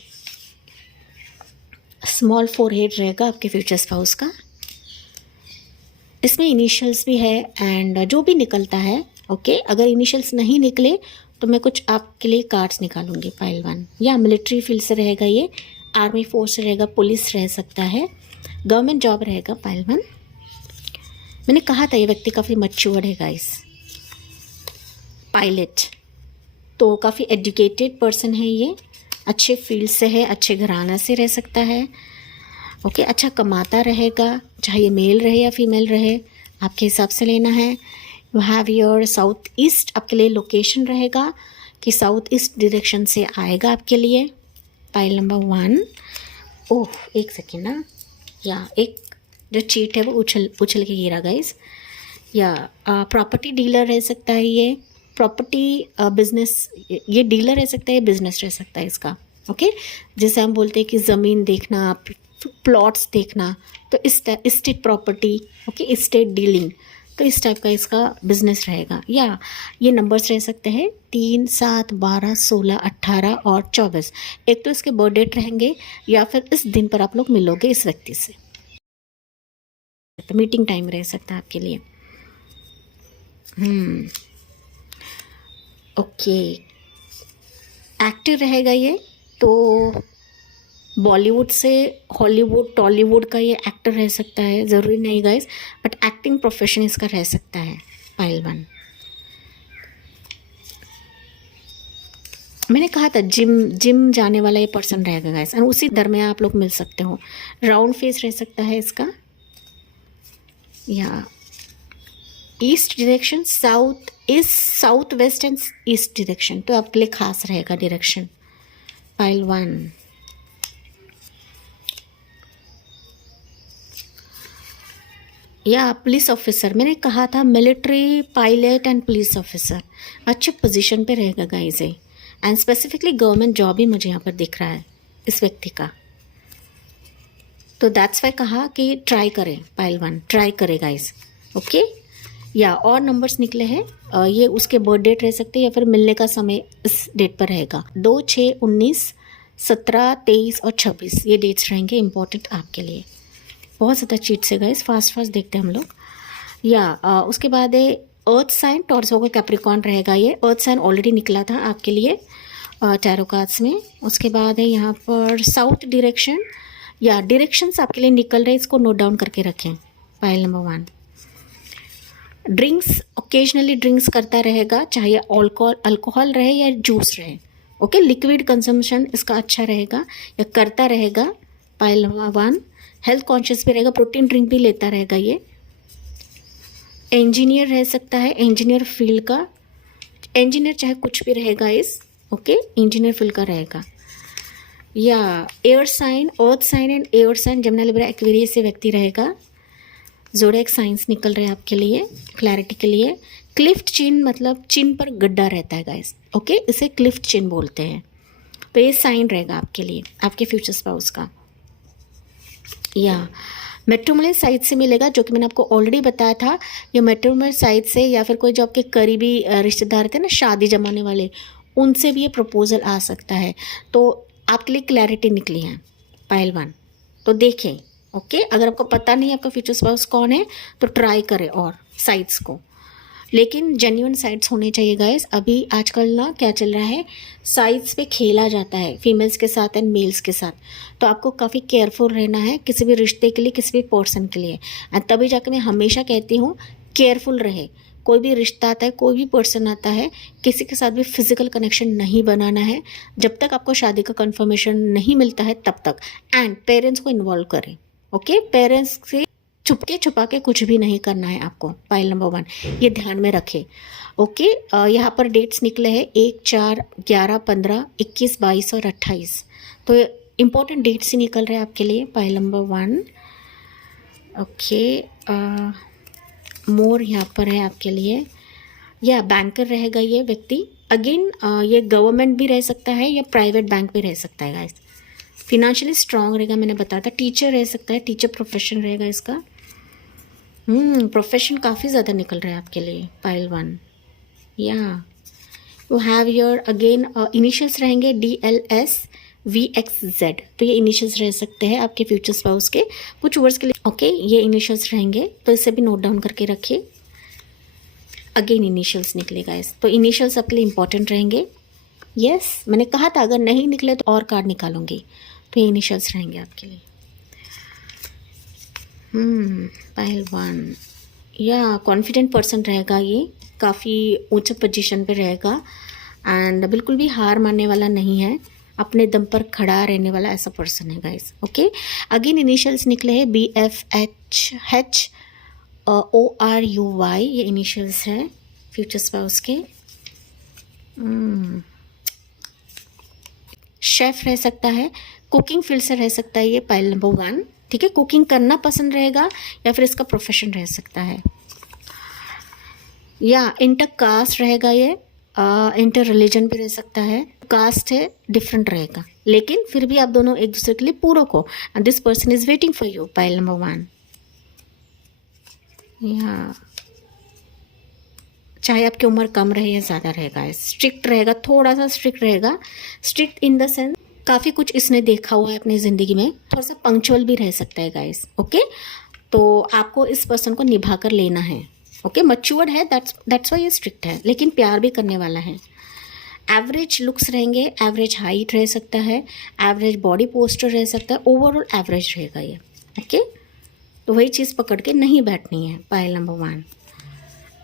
स्मॉल फोरहेड रहेगा आपके फ्यूचर स्पाउस का। इसमें इनिशियल्स भी है एंड जो भी निकलता है। ओके, अगर इनिशियल्स नहीं निकले तो मैं कुछ आपके लिए कार्ड्स निकालूंगी पाइल 1। या मिलिट्री फील्ड से रहेगा, ये आर्मी फोर्स से रहेगा, पुलिस रह सकता है, गवर्नमेंट जॉब रहेगा पाइल 1। मैंने कहा था ये व्यक्ति काफ़ी मैच्योर्ड है गाइस। पायलट तो काफ़ी एजुकेटेड पर्सन है ये, अच्छे फील्ड से है, अच्छे घराना से रह सकता है। ओके, अच्छा कमाता रहेगा, चाहे ये मेल रहे या फीमेल रहे, आपके हिसाब से लेना है। You have your south east आपके लिए लोकेशन रहेगा कि साउथ ईस्ट डायरेक्शन से आएगा आपके लिए पाइल नंबर 1। ओह, एक सेकेंड ना, या एक जो चीट है वो उछल के गिरा गाइस। या प्रॉपर्टी डीलर रह सकता है ये, प्रॉपर्टी बिजनेस, ये डीलर रह सकता है, बिजनेस रह सकता है इसका। ओके, जैसे हम बोलते हैं कि ज़मीन देखना, प्लॉट्स देखना, तो estate property, okay, estate dealing, तो इस टाइप का इसका बिजनेस रहेगा। या ये नंबर्स रह सकते हैं 3, 7, 12, 16, 18 और 24। एक तो इसके बर्थ डेट रहेंगे या फिर इस दिन पर आप लोग मिलोगे इस व्यक्ति से, तो मीटिंग टाइम रह सकता है आपके लिए। ओके, एक्टर रहेगा ये, तो बॉलीवुड से हॉलीवुड, टॉलीवुड का ये एक्टर रह सकता है, ज़रूरी नहीं गाइस, बट एक्टिंग प्रोफेशन इसका रह सकता है पाइल 1। मैंने कहा था जिम जाने वाला ये पर्सन रहेगा गाइस, और उसी दरमियान आप लोग मिल सकते हो। राउंड फेस रह सकता है इसका, या east direction, south east, south west and east direction, तो आपके लिए खास रहेगा डायरेक्शन पाइल 1। या पुलिस ऑफिसर, मैंने कहा था military, pilot and police officer, अच्छे पोजीशन पे रहेगा गाइस ये। एंड स्पेसिफिकली गवर्नमेंट जॉब ही मुझे यहाँ पर दिख रहा है इस व्यक्ति का, तो दैट्स वाई कहा कि ट्राई करें पाइल 1, ट्राई करें गाइस। ओके, या और नंबर्स निकले हैं, ये उसके बर्थ डेट रह सकते हैं या फिर मिलने का समय इस डेट पर रहेगा। 2, 6, 19, 17, 23 और 26 ये डेट्स रहेंगे इंपॉर्टेंट आपके लिए। बहुत ज़्यादा चीट्स है गाइस, फास्ट देखते हैं हम लोग। या उसके बाद है अर्थ साइन, टॉर्सो का कैप्रिकॉर्न रहेगा ये। अर्थ साइन ऑलरेडी निकला था आपके लिए टैरो कार्ड्स में। उसके बाद है यहाँ पर साउथ डायरेक्शन, या डायरेक्शंस आपके लिए निकल रहे हैं, इसको नोट डाउन करके रखें pile number 1। Drinks, occasionally drinks करता रहेगा, चाहे अल्कोहल रहे या जूस रहे। ओके, लिक्विड कंजम्पशन इसका अच्छा रहेगा या करता रहेगा पाइल नंबर 1। हेल्थ कॉन्शियस भी रहेगा, प्रोटीन ड्रिंक भी लेता रहेगा ये। इंजीनियर रह सकता है, इंजीनियर फील्ड का, इंजीनियर चाहे कुछ भी रहेगा इस, ओके, इंजीनियर फील्ड का रहेगा। या air sign, earth sign and air sign, Gemini Libra Aquarius से व्यक्ति रहेगा। ज़ोडिएक साइंस निकल रहे हैं आपके लिए क्लैरिटी के लिए। क्लिफ्ट चिन मतलब चिन पर गड्ढा रहता है गाइस, ओके, इसे क्लिफ्ट चिन बोलते हैं। तो ये साइन रहेगा आपके लिए, आपके फ्यूचर स्पाउस का। या मैट्रिमोनियल साइड से मिलेगा, जो कि मैंने आपको ऑलरेडी बताया था। ये मैट्रिमोनियल साइड से या फिर कोई जो आपके करीबी रिश्तेदार थे ना, शादी जमाने वाले, उनसे भी ये प्रपोजल आ सकता है। तो आपके लिए क्लैरिटी निकली है पाइल 1, तो देखें। ओके, अगर आपको पता नहीं आपका फ्यूचर स्पाउस कौन है तो ट्राई करें और साइट्स को, लेकिन जेन्युइन साइट्स होने चाहिए गाइस। अभी आजकल ना क्या चल रहा है, साइट्स पे खेला जाता है फीमेल्स के साथ एंड मेल्स के साथ, तो आपको काफ़ी केयरफुल रहना है किसी भी रिश्ते के लिए, किसी भी पर्सन के लिए। एंड तभी जाकर मैं हमेशा कहती हूँ केयरफुल रहे। कोई भी रिश्ता आता है, कोई भी पर्सन आता है, किसी के साथ भी फिजिकल कनेक्शन नहीं बनाना है जब तक आपको शादी का कंफर्मेशन नहीं मिलता है तब तक। एंड पेरेंट्स को इन्वॉल्व करें, ओके, पेरेंट्स से छुपके छुपा के कुछ भी नहीं करना है आपको, पाइल नंबर 1, ये ध्यान में रखें। ओके, यहाँ पर डेट्स निकले हैं 1, 4, 11, 15, 21, 22 और 28। तो इम्पोर्टेंट डेट्स ही निकल रहे हैं आपके लिए, पाइल नंबर 1। ओके, मोर यहाँ पर है आपके लिए, या बैंकर रहेगा ये व्यक्ति। अगेन ये गवर्नमेंट भी रह सकता है या प्राइवेट बैंक भी रह सकता है गाइस। फिनेंशियली स्ट्रांग रहेगा, मैंने बताया था। टीचर रह सकता है, टीचर प्रोफेशन रहेगा इसका। प्रोफेशन काफ़ी ज़्यादा निकल रहा है आपके लिए, पाइल 1। या you have your again initials रहेंगे DLS VXZ, तो ये इनिशियल्स रह सकते हैं आपके फ्यूचर स्पाउस के कुछ वर्ड्स के लिए। ओके, ये इनिशियल्स रहेंगे, तो इसे भी नोट डाउन करके रखिए। अगेन इनिशियल्स निकलेगा इस, तो इनिशियल्स आपके लिए इंपॉर्टेंट रहेंगे। यस, मैंने कहा था अगर नहीं निकले तो और कार्ड निकालूंगी, तो ये इनिशियल्स रहेंगे आपके लिए। पाइल 1, या कॉन्फिडेंट पर्सन रहेगा, ये काफ़ी ऊंचे पोजीशन पे रहेगा एंड बिल्कुल भी हार मानने वाला नहीं है, अपने दम पर खड़ा रहने वाला ऐसा पर्सन है गाइस। ओके, अगेन इनिशियल्स निकले हैं BFH ORUY, ये इनिशियल्स हैं फ्यूचर स्पाउस के। शेफ रह सकता है, कुकिंग फील्ड से रह सकता है ये, पाइल नंबर 1। ठीक है, कुकिंग करना पसंद रहेगा या फिर इसका प्रोफेशन रह सकता है। या इंटर कास्ट रहेगा ये, इंटर रिलीजन भी रह सकता है। कास्ट है डिफरेंट रहेगा, लेकिन फिर भी आप दोनों एक दूसरे के लिए पूरक हो and this person is waiting for you, pile number 1। या चाहे आपकी उम्र कम रहे या ज़्यादा रहेगा, स्ट्रिक्ट रहेगा, थोड़ा सा स्ट्रिक्ट रहेगा। स्ट्रिक्ट इन द सेंस काफ़ी कुछ इसने देखा हुआ है अपनी ज़िंदगी में, थोड़ा सा पंक्चुअल भी रह सकता है गाइस। ओके, तो आपको इस पर्सन को निभा कर लेना है। ओके, मैच्योर्ड है, दैट्स वाई ये स्ट्रिक्ट है, लेकिन प्यार भी करने वाला है। एवरेज लुक्स रहेंगे, एवरेज हाइट रह सकता है, एवरेज बॉडी पोस्टर रह सकता है, ओवरऑल एवरेज रहेगा ये। ओके, तो वही चीज़ पकड़ के नहीं बैठनी है, pile number 1।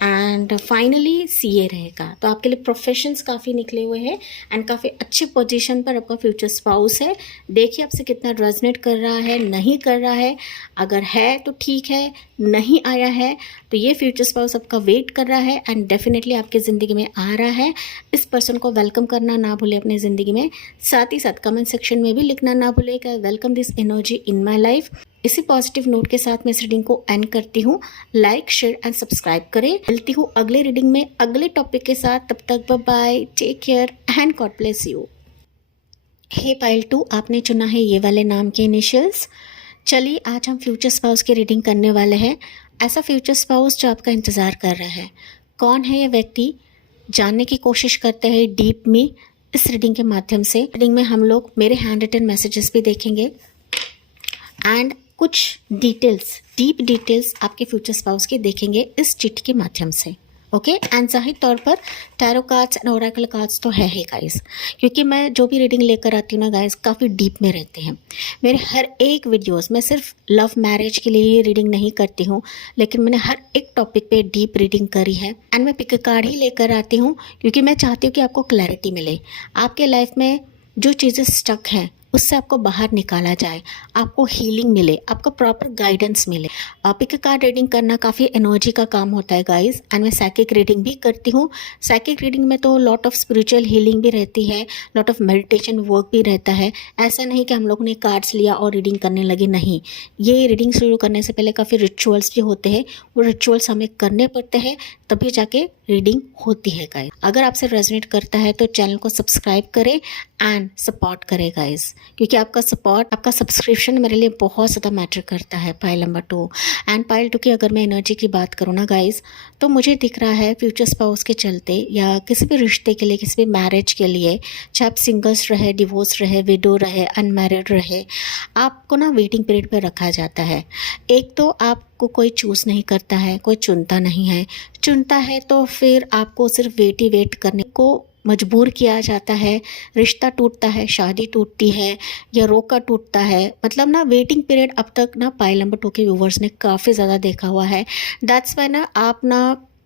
And finally CA रहेगा, तो आपके लिए प्रोफेशंस काफ़ी निकले हुए हैं एंड काफ़ी अच्छे पोजीशन पर आपका फ्यूचर स्पाउस है। देखिए आपसे कितना रेजोनेट कर रहा है, नहीं कर रहा है। अगर है तो ठीक है, नहीं आया है तो ये फ्यूचर स्पाउस आपका वेट कर रहा है एंड डेफिनेटली आपके ज़िंदगी में आ रहा है। इस पर्सन को वेलकम करना ना भूले अपनी ज़िंदगी में, साथ ही साथ कमेंट सेक्शन में भी लिखना ना भूलेगा, welcome this energy in my life. इसी पॉजिटिव नोट के साथ मैं इस रीडिंग को एंड करती हूँ। लाइक, शेयर एंड सब्सक्राइब करें। मिलती हूँ अगले रीडिंग में अगले टॉपिक के साथ, तब तक bye bye, take care and God bless you. Hey pile 2, आपने चुना है ये वाले नाम के इनिशियल्स। चलिए आज हम फ्यूचर स्पाउस की रीडिंग करने वाले हैं। ऐसा फ्यूचर स्पाउस जो आपका इंतज़ार कर रहा है, कौन है ये व्यक्ति, जानने की कोशिश करते हैं डीप में इस रीडिंग के माध्यम से। रीडिंग में हम लोग मेरे हैंड रिटन मैसेजेस भी देखेंगे एंड कुछ डिटेल्स, डीप डिटेल्स आपके फ्यूचर स्पाउस की देखेंगे इस चिट के माध्यम से। ओके, एंड जाहिर तौर पर tarot cards and Oracle cards तो है ही गाइस, क्योंकि मैं जो भी रीडिंग लेकर आती हूँ ना गाइस, काफ़ी डीप में रहते हैं मेरे हर एक वीडियोस। मैं सिर्फ लव मैरिज के लिए ही रीडिंग नहीं करती हूँ, लेकिन मैंने हर एक टॉपिक पे डीप रीडिंग करी है एंड मैं पिक कार्ड ही लेकर आती हूँ, क्योंकि मैं चाहती हूँ कि आपको क्लैरिटी मिले, आपके लाइफ में जो चीज़ें स्टक हैं उससे आपको बाहर निकाला जाए, आपको हीलिंग मिले, आपको प्रॉपर गाइडेंस मिले। पिक कार्ड रीडिंग करना काफ़ी एनर्जी का काम होता है गाइस, एंड मैं साइकिक रीडिंग भी करती हूँ। साइकिक रीडिंग में तो लॉट ऑफ स्पिरिचुअल हीलिंग भी रहती है, लॉट ऑफ मेडिटेशन वर्क भी रहता है। ऐसा नहीं कि हम लोग ने कार्ड्स लिया और रीडिंग करने लगे, नहीं। ये रीडिंग शुरू करने से पहले काफ़ी रिचुअल्स भी होते हैं, वो रिचुअल्स हमें करने पड़ते हैं, तभी जाके रीडिंग होती है गाइस। अगर आपसे रेजोनेट करता है तो चैनल को सब्सक्राइब करें एंड सपोर्ट करें गाइस, क्योंकि आपका सपोर्ट, आपका सब्सक्रिप्शन मेरे लिए बहुत ज़्यादा मैटर करता है। पाइल नंबर 2 एंड पाइल 2 की अगर मैं एनर्जी की बात करूँ ना गाइस, तो मुझे दिख रहा है फ्यूचर स्पाउस के चलते या किसी भी रिश्ते के लिए, किसी भी मैरिज के लिए, चाहे आप सिंगल्स रहे, डिवोर्स रहे, विडो रहे, अनमैरिड रहे, आपको ना वेटिंग पीरियड पर रखा जाता है। एक तो आपको कोई चूज़ नहीं करता है, कोई चुनता नहीं है, चुनता है तो फिर आपको सिर्फ वेट ही वेट करने को मजबूर किया जाता है। रिश्ता टूटता है, शादी टूटती है या रोका टूटता है, मतलब ना वेटिंग पीरियड अब तक ना पाइल नंबर 2 के व्यूवर्स ने काफ़ी ज़्यादा देखा हुआ है। दैट्स वाई ना आप ना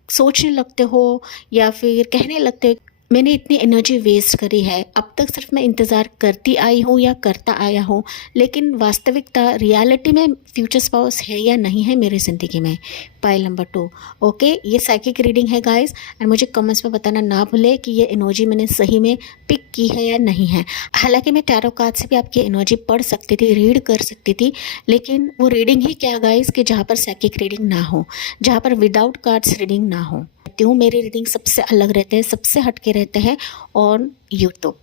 सोचने लगते हो या फिर कहने लगते हो मैंने इतनी एनर्जी वेस्ट करी है, अब तक सिर्फ मैं इंतज़ार करती आई हूँ या करता आया हूँ, लेकिन वास्तविकता रियलिटी में फ्यूचर स्पाउस है या नहीं है मेरी ज़िंदगी में। Pile number 2। ओके, ये साइकिक रीडिंग है गाइस, एंड मुझे कमेंट्स में बताना ना भूले कि ये एनर्जी मैंने सही में पिक की है या नहीं है। हालांकि मैं टैरो कार्ड से भी आपकी एनर्जी पढ़ सकती थी, रीड कर सकती थी, लेकिन वो रीडिंग ही क्या गाइस कि जहाँ पर साइकिक रीडिंग ना हो, जहाँ पर विदाउट कार्ड्स रीडिंग ना हो। हूँ मेरी रीडिंग सबसे अलग रहते हैं, सबसे हटके रहते हैं ऑन यूट्यूब।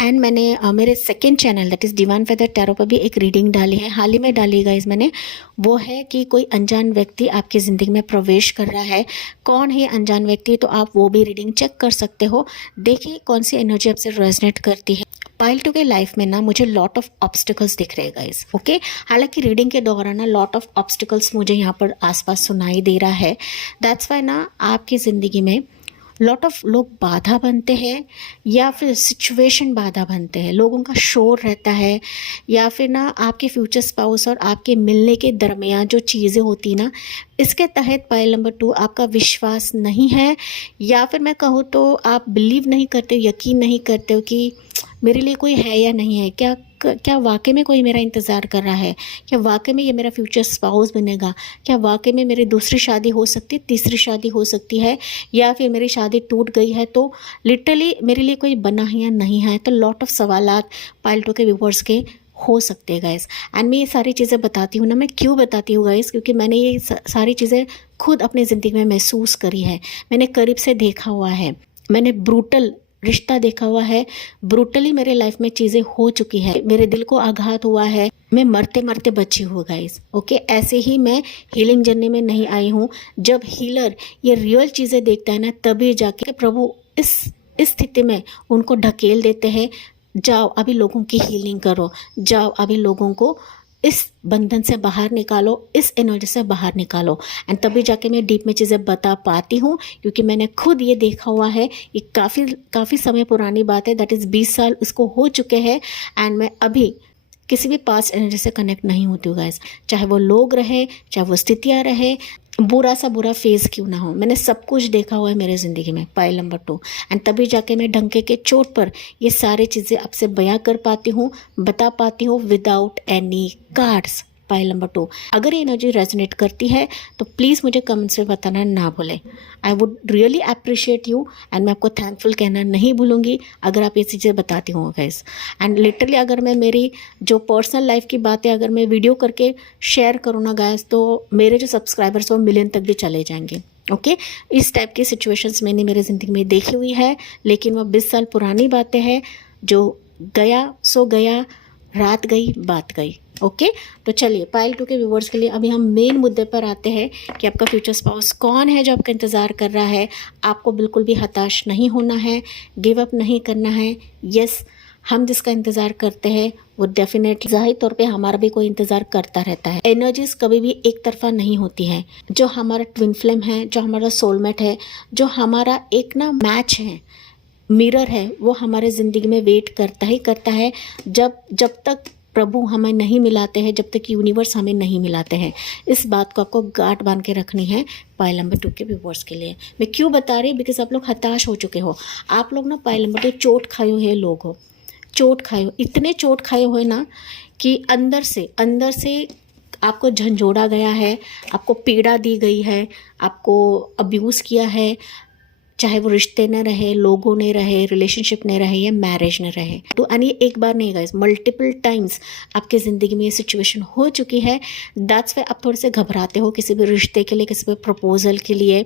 एंड मैंने मेरे second channel that is divine feather tarot पर भी एक रीडिंग डाली है, हाल ही में डाली गाइस मैंने। वो है कि कोई अनजान व्यक्ति आपकी ज़िंदगी में प्रवेश कर रहा है। कौन है अनजान व्यक्ति, तो आप वो भी रीडिंग चेक कर सकते हो। देखिए कौन सी एनर्जी आपसे रेजोनेट करती है। पाइल 2 के लाइफ में ना मुझे लॉट ऑफ ऑब्स्टिकल्स दिख रहे हैं गाइस। ओके, हालांकि रीडिंग के दौरान ना लॉट ऑफ ऑब्स्टिकल्स मुझे यहाँ पर आसपास सुनाई दे रहा है। दैट्स वाई ना आपकी ज़िंदगी में लॉट ऑफ लोग बाधा बनते हैं, या फिर सिचुएशन बाधा बनते हैं, लोगों का शोर रहता है, या फिर ना आपके फ्यूचर स्पाउस और आपके मिलने के दरमियान जो चीज़ें होती ना, इसके तहत पाइल नंबर 2 आपका विश्वास नहीं है, या फिर मैं कहूँ तो आप बिलीव नहीं करते हो, यकीन नहीं करते हो कि मेरे लिए कोई है या नहीं है, क्या वाकई में कोई मेरा इंतज़ार कर रहा है, क्या वाकई में ये मेरा फ्यूचर स्पाउस बनेगा, क्या वाकई में मेरी दूसरी शादी हो सकती है, तीसरी शादी हो सकती है, या फिर मेरी शादी टूट गई है तो लिटरली मेरे लिए कोई बना है या नहीं है। तो लॉट ऑफ सवालात पाइल 2 के व्यूवर्स के हो सकते हैं गाइस। एंड मैं ये सारी चीज़ें बताती हूँ ना, मैं क्यों बताती हूँ गाइस, क्योंकि मैंने ये सारी चीज़ें खुद अपनी ज़िंदगी में महसूस करी है, मैंने करीब से देखा हुआ है, मैंने ब्रूटल रिश्ता देखा हुआ है, ब्रूटली मेरे लाइफ में चीज़ें हो चुकी है, मेरे दिल को आघात हुआ है, मैं मरते मरते बची हूँ गाइस। ओके, ऐसे ही मैं हीलिंग जर्नी में नहीं आई हूँ। जब हीलर ये रियल चीज़ें देखता है ना, तभी जाके प्रभु इस स्थिति में उनको ढकेल देते हैं, जाओ अभी लोगों की हीलिंग करो, जाओ अभी लोगों को इस बंधन से बाहर निकालो, इस एनर्जी से बाहर निकालो। एंड तभी जाके मैं डीप में चीज़ें बता पाती हूँ, क्योंकि मैंने खुद ये देखा हुआ है। ये काफ़ी समय पुरानी बात है, दैट इज़ 20 साल उसको हो चुके हैं। एंड मैं अभी किसी भी पास्ट एनर्जी से कनेक्ट नहीं होती हूँ गाइस, चाहे वो लोग रहे, चाहे वो स्थितियाँ रहे, बुरा सा बुरा फेज़ क्यों ना हो, मैंने सब कुछ देखा हुआ है मेरे ज़िंदगी में। Pile number 2। एंड तभी जाके मैं डंके के चोट पर ये सारी चीज़ें आपसे बयां कर पाती हूँ, बता पाती हूँ without any cards. Pile number 2। अगर ये एनर्जी रेजोनेट करती है तो प्लीज़ मुझे कमेंट्स में बताना ना भूलें। I would really appreciate you, and मैं आपको थैंकफुल कहना नहीं भूलूंगी अगर आप ये चीज़ें बताती हूँ गाइस। एंड लिटरली अगर मैं मेरी जो पर्सनल लाइफ की बातें अगर मैं वीडियो करके शेयर करूँ ना गाइस, तो मेरे जो सब्सक्राइबर्स वो मिलियन तक भी चले जाएंगे। ओके, इस टाइप की सिचुएशंस मैंने मेरी ज़िंदगी में देखी हुई है, लेकिन वह 20 साल पुरानी बातें हैं। जो गया सो गया, रात गई बात गई। ओके, तो चलिए पाइल 2 के व्यूवर्स के लिए अभी हम मेन मुद्दे पर आते हैं कि आपका फ्यूचर स्पाउस कौन है जो आपका इंतज़ार कर रहा है। आपको बिल्कुल भी हताश नहीं होना है, गिव अप नहीं करना है। यस, हम जिसका इंतज़ार करते हैं वो डेफिनेटली ज़ाहिर तौर पे हमारा भी कोई इंतज़ार करता रहता है। एनर्जीज कभी भी एक तरफा नहीं होती हैं। जो हमारा ट्विन फ्लेम है, जो हमारा सोलमेट है, जो हमारा एक ना मैच है, मिरर है, वो हमारे ज़िंदगी में वेट करता ही करता है। जब तक प्रभु हमें नहीं मिलाते हैं, जब तक यूनिवर्स हमें नहीं मिलाते हैं। इस बात को आपको गांठ बांध के रखनी है पाइल नंबर 2 के व्यूवर्स के लिए। मैं क्यों बता रही, बिकॉज आप लोग हताश हो चुके हो। आप लोग ना पाइल नंबर 2 चोट खाए हुए लोग हो, चोट खाए हो, इतने चोट खाए हुए ना कि अंदर से आपको झंझोड़ा गया है, आपको पीड़ा दी गई है, आपको अब्यूज़ किया है, चाहे वो रिश्ते न रहे, लोगों ने रहे, रिलेशनशिप ने रहे या मैरिज न रहे। तो यानी एक बार नहीं गाइस, मल्टीपल टाइम्स आपके ज़िंदगी में ये सिचुएशन हो चुकी है। दैट्स वाई आप थोड़े से घबराते हो किसी भी रिश्ते के लिए, किसी भी प्रपोजल के लिए।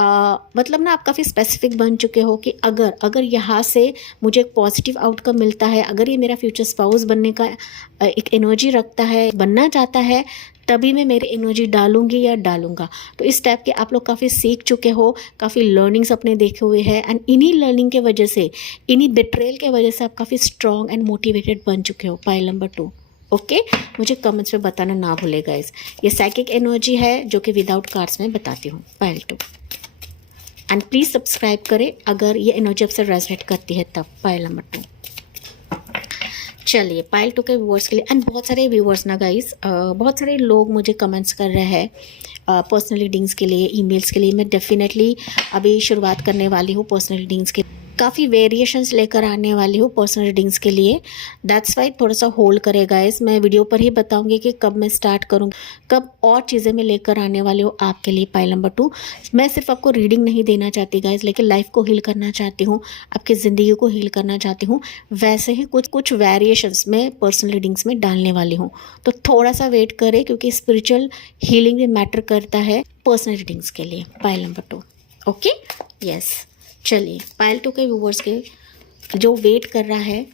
मतलब ना आप काफ़ी स्पेसिफिक बन चुके हो कि अगर यहाँ से मुझे एक पॉजिटिव आउटकम मिलता है, अगर ये मेरा फ्यूचर स्पाउस बनने का एक एनर्जी रखता है, बनना चाहता है, तभी मैं मेरी एनर्जी डालूंगी या डालूंगा। तो इस टाइप के आप लोग काफ़ी सीख चुके हो, काफ़ी लर्निंग्स अपने देखे हुए हैं। एंड इन्हीं लर्निंग के वजह से, इन्हीं बिट्रेल के वजह से आप काफ़ी स्ट्रॉन्ग एंड मोटिवेटेड बन चुके हो। Pile number 2। ओके, मुझे कमेंट्स में बताना ना भूले गाइस। ये साइकिक एनर्जी है जो कि विदाउट कार्ड्स में बताती हूँ। पाइल 2। एंड प्लीज़ सब्सक्राइब करें अगर ये एनर्जी आपसे रेजोनेट करती है तब। Pile number 2। चलिए पाइल 2 के व्यूवर्स के लिए, एंड बहुत सारे व्यूवर्स ना गाइस, बहुत सारे लोग मुझे कमेंट्स कर रहे हैं पर्सनल रीडिंग्स के लिए, ईमेल्स के लिए। मैं डेफिनेटली अभी शुरुआत करने वाली हूँ पर्सनल रीडिंग्स के। काफ़ी वेरिएशंस लेकर आने वाली हूँ पर्सनल रीडिंग्स के लिए। दैट्स वाई थोड़ा सा होल्ड करे गाइस। मैं वीडियो पर ही बताऊंगी कि कब मैं स्टार्ट करूँ, कब और चीज़ें मैं लेकर आने वाली हूँ आपके लिए। पाइल नंबर 2, मैं सिर्फ आपको रीडिंग नहीं देना चाहती गाइस, लेकिन लाइफ को हील करना चाहती हूँ, आपकी ज़िंदगी को हील करना चाहती हूँ। वैसे ही कुछ वेरिएशंस मैं पर्सनल रीडिंग्स में डालने वाली हूँ, तो थोड़ा सा वेट करें, क्योंकि स्पिरिचुअल हीलिंग भी मैटर करता है पर्सनल रीडिंग्स के लिए। Pile number 2, okay, yes. चलिए, पाइल 2 के व्यूवर्स के जो वेट कर रहा है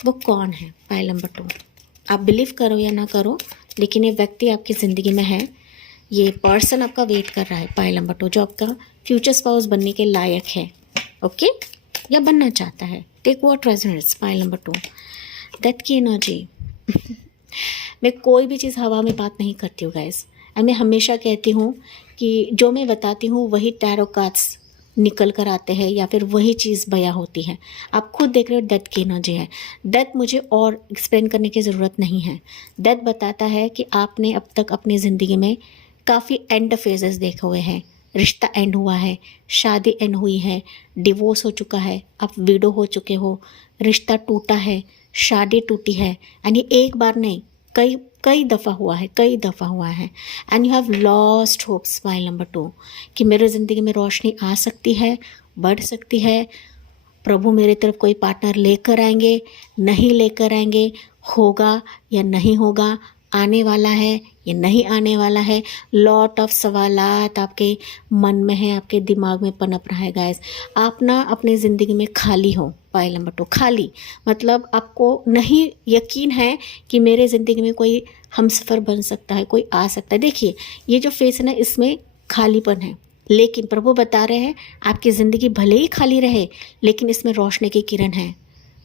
वो कौन है? पाइल नंबर 2, आप बिलीव करो या ना करो, लेकिन ये व्यक्ति आपकी ज़िंदगी में है, ये पर्सन आपका वेट कर रहा है। पाइल नंबर 2 जो आपका फ्यूचर स्पाउस बनने के लायक है, ओके, या बनना चाहता है। Take what resonates. Pile number 2, death की एनर्जी। मैं कोई भी चीज़ हवा में बात नहीं करती हूँ गाइस, मैं हमेशा कहती हूँ कि जो मैं बताती हूँ वही टैरो कार्ड्स निकल कर आते हैं, या फिर वही चीज़ बयां होती है। आप खुद देख रहे हो डेथ की एनर्जी है। डेथ मुझे और एक्सप्लेन करने की ज़रूरत नहीं है। डेथ बताता है कि आपने अब तक अपनी ज़िंदगी में काफ़ी एंड फेजेस देखे हुए हैं। रिश्ता एंड हुआ है, शादी एंड हुई है, डिवोर्स हो चुका है, आप विडो हो चुके हो, रिश्ता टूटा है, शादी टूटी है, यानी एक बार नहीं, कई दफ़ा हुआ है, कई दफ़ा हुआ है। And you have lost hopes. Pile number 2 कि मेरे ज़िंदगी में रोशनी आ सकती है, बढ़ सकती है, प्रभु मेरे तरफ कोई पार्टनर लेकर आएंगे, नहीं लेकर आएंगे, होगा या नहीं होगा, आने वाला है या नहीं आने वाला है। लॉट ऑफ सवालात आपके मन में है, आपके दिमाग में पनप रहा है गाइस। आप ना अपनी ज़िंदगी में खाली हो। पाइल नंबर 2, खाली मतलब आपको नहीं यकीन है कि मेरे ज़िंदगी में कोई हमसफ़र बन सकता है, कोई आ सकता है। देखिए, ये जो फेस है ना, इसमें खालीपन है, लेकिन प्रभु बता रहे हैं आपकी ज़िंदगी भले ही खाली रहे, लेकिन इसमें रोशनी की किरण है।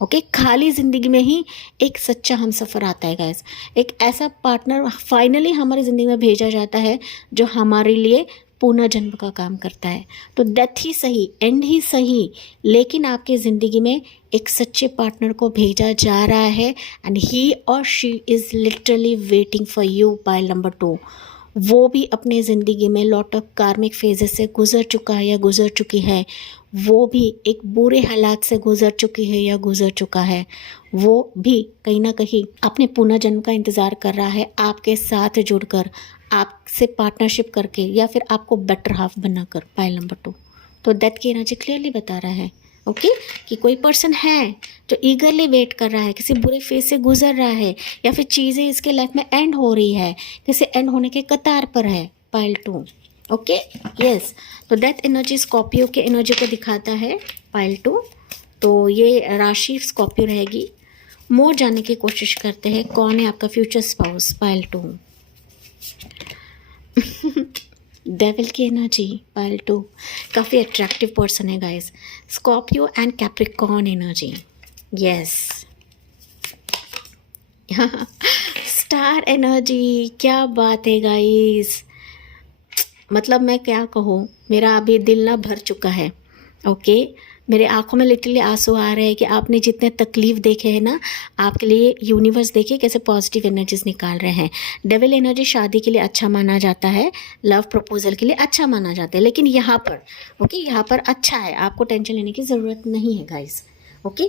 ओके, खाली ज़िंदगी में ही एक सच्चा हमसफ़र आता है गाइस। एक ऐसा पार्टनर फाइनली हमारी ज़िंदगी में भेजा जाता है जो हमारे लिए पुनर्जन्म का काम करता है। तो डेथ ही सही, एंड ही सही, लेकिन आपकी ज़िंदगी में एक सच्चे पार्टनर को भेजा जा रहा है, एंड ही और she is literally waiting for you. Pile number 2, वो भी अपने ज़िंदगी में लॉट ऑफ कार्मिक फेजेस से गुज़र चुका है या गुज़र चुकी है, वो भी एक बुरे हालात से गुज़र चुकी है या गुज़र चुका है, वो भी कहीं ना कहीं अपने पुनर्जन्म का इंतज़ार कर रहा है आपके साथ जुड़कर, आपसे पार्टनरशिप करके, या फिर आपको बेटर हाफ बनाकर। पाइल नंबर 2, तो डेथ की एनर्जी क्लियरली बता रहा है ओके कि कोई पर्सन है जो ईगरली वेट कर रहा है, किसी बुरे फेज से गुजर रहा है, या फिर चीज़ें इसके लाइफ में एंड हो रही है, किसी एंड होने के कतार पर है। Pile 2, okay, yes. तो डेथ एनर्जी स्कॉर्पियो के एनर्जी को दिखाता है। पाइल 2, तो ये राशि स्कॉर्पियो रहेगी। मोर जानने की कोशिश करते हैं कौन है आपका फ्यूचर स्पाउस। पाइल 2, डेविल की एनर्जी। पाइल 2, काफ़ी अट्रैक्टिव पर्सन है guys. Scorpio and Capricorn energy, yes. Star energy, क्या बात है गाइस, मतलब मैं क्या कहूँ, मेरा अभी दिल ना भर चुका है। ओके, मेरे आंखों में लिटरली आंसू आ रहे हैं कि आपने जितने तकलीफ देखे हैं ना, आपके लिए यूनिवर्स देखिए कैसे पॉजिटिव एनर्जीज निकाल रहे हैं। डेविल एनर्जी शादी के लिए अच्छा माना जाता है, लव प्रपोजल के लिए अच्छा माना जाता है, लेकिन यहाँ पर ओके, यहाँ पर अच्छा है, आपको टेंशन लेने की ज़रूरत नहीं है गाइस। ओके,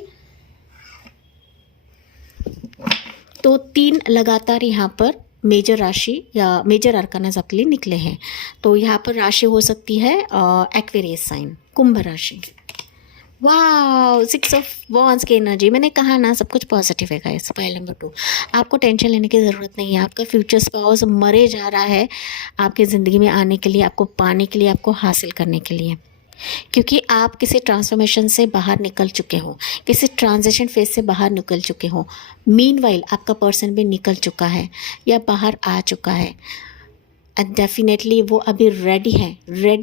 तो 3 लगातार यहाँ पर मेजर राशि या मेजर अरकानाज आपके लिए निकले हैं। तो यहाँ पर राशि हो सकती है एक्वेरियस साइन, कुंभ राशि। वाह, 6 ऑफ वॉन्ड्स की एनर्जी। मैंने कहा ना, सब कुछ पॉजिटिव है गाइस। पाइल नंबर 2, आपको टेंशन लेने की ज़रूरत नहीं है। आपका फ्यूचर स्पाउस मरे जा रहा है आपकी ज़िंदगी में आने के लिए, आपको पाने के लिए, आपको हासिल करने के लिए, क्योंकि आप किसी ट्रांसफॉर्मेशन से बाहर निकल चुके हो, किसी ट्रांजिशन फेज से बाहर निकल चुके हो। मीनवाइल आपका पर्सन भी निकल चुका है या बाहर आ चुका है, एंड डेफिनेटली वो अभी रेडी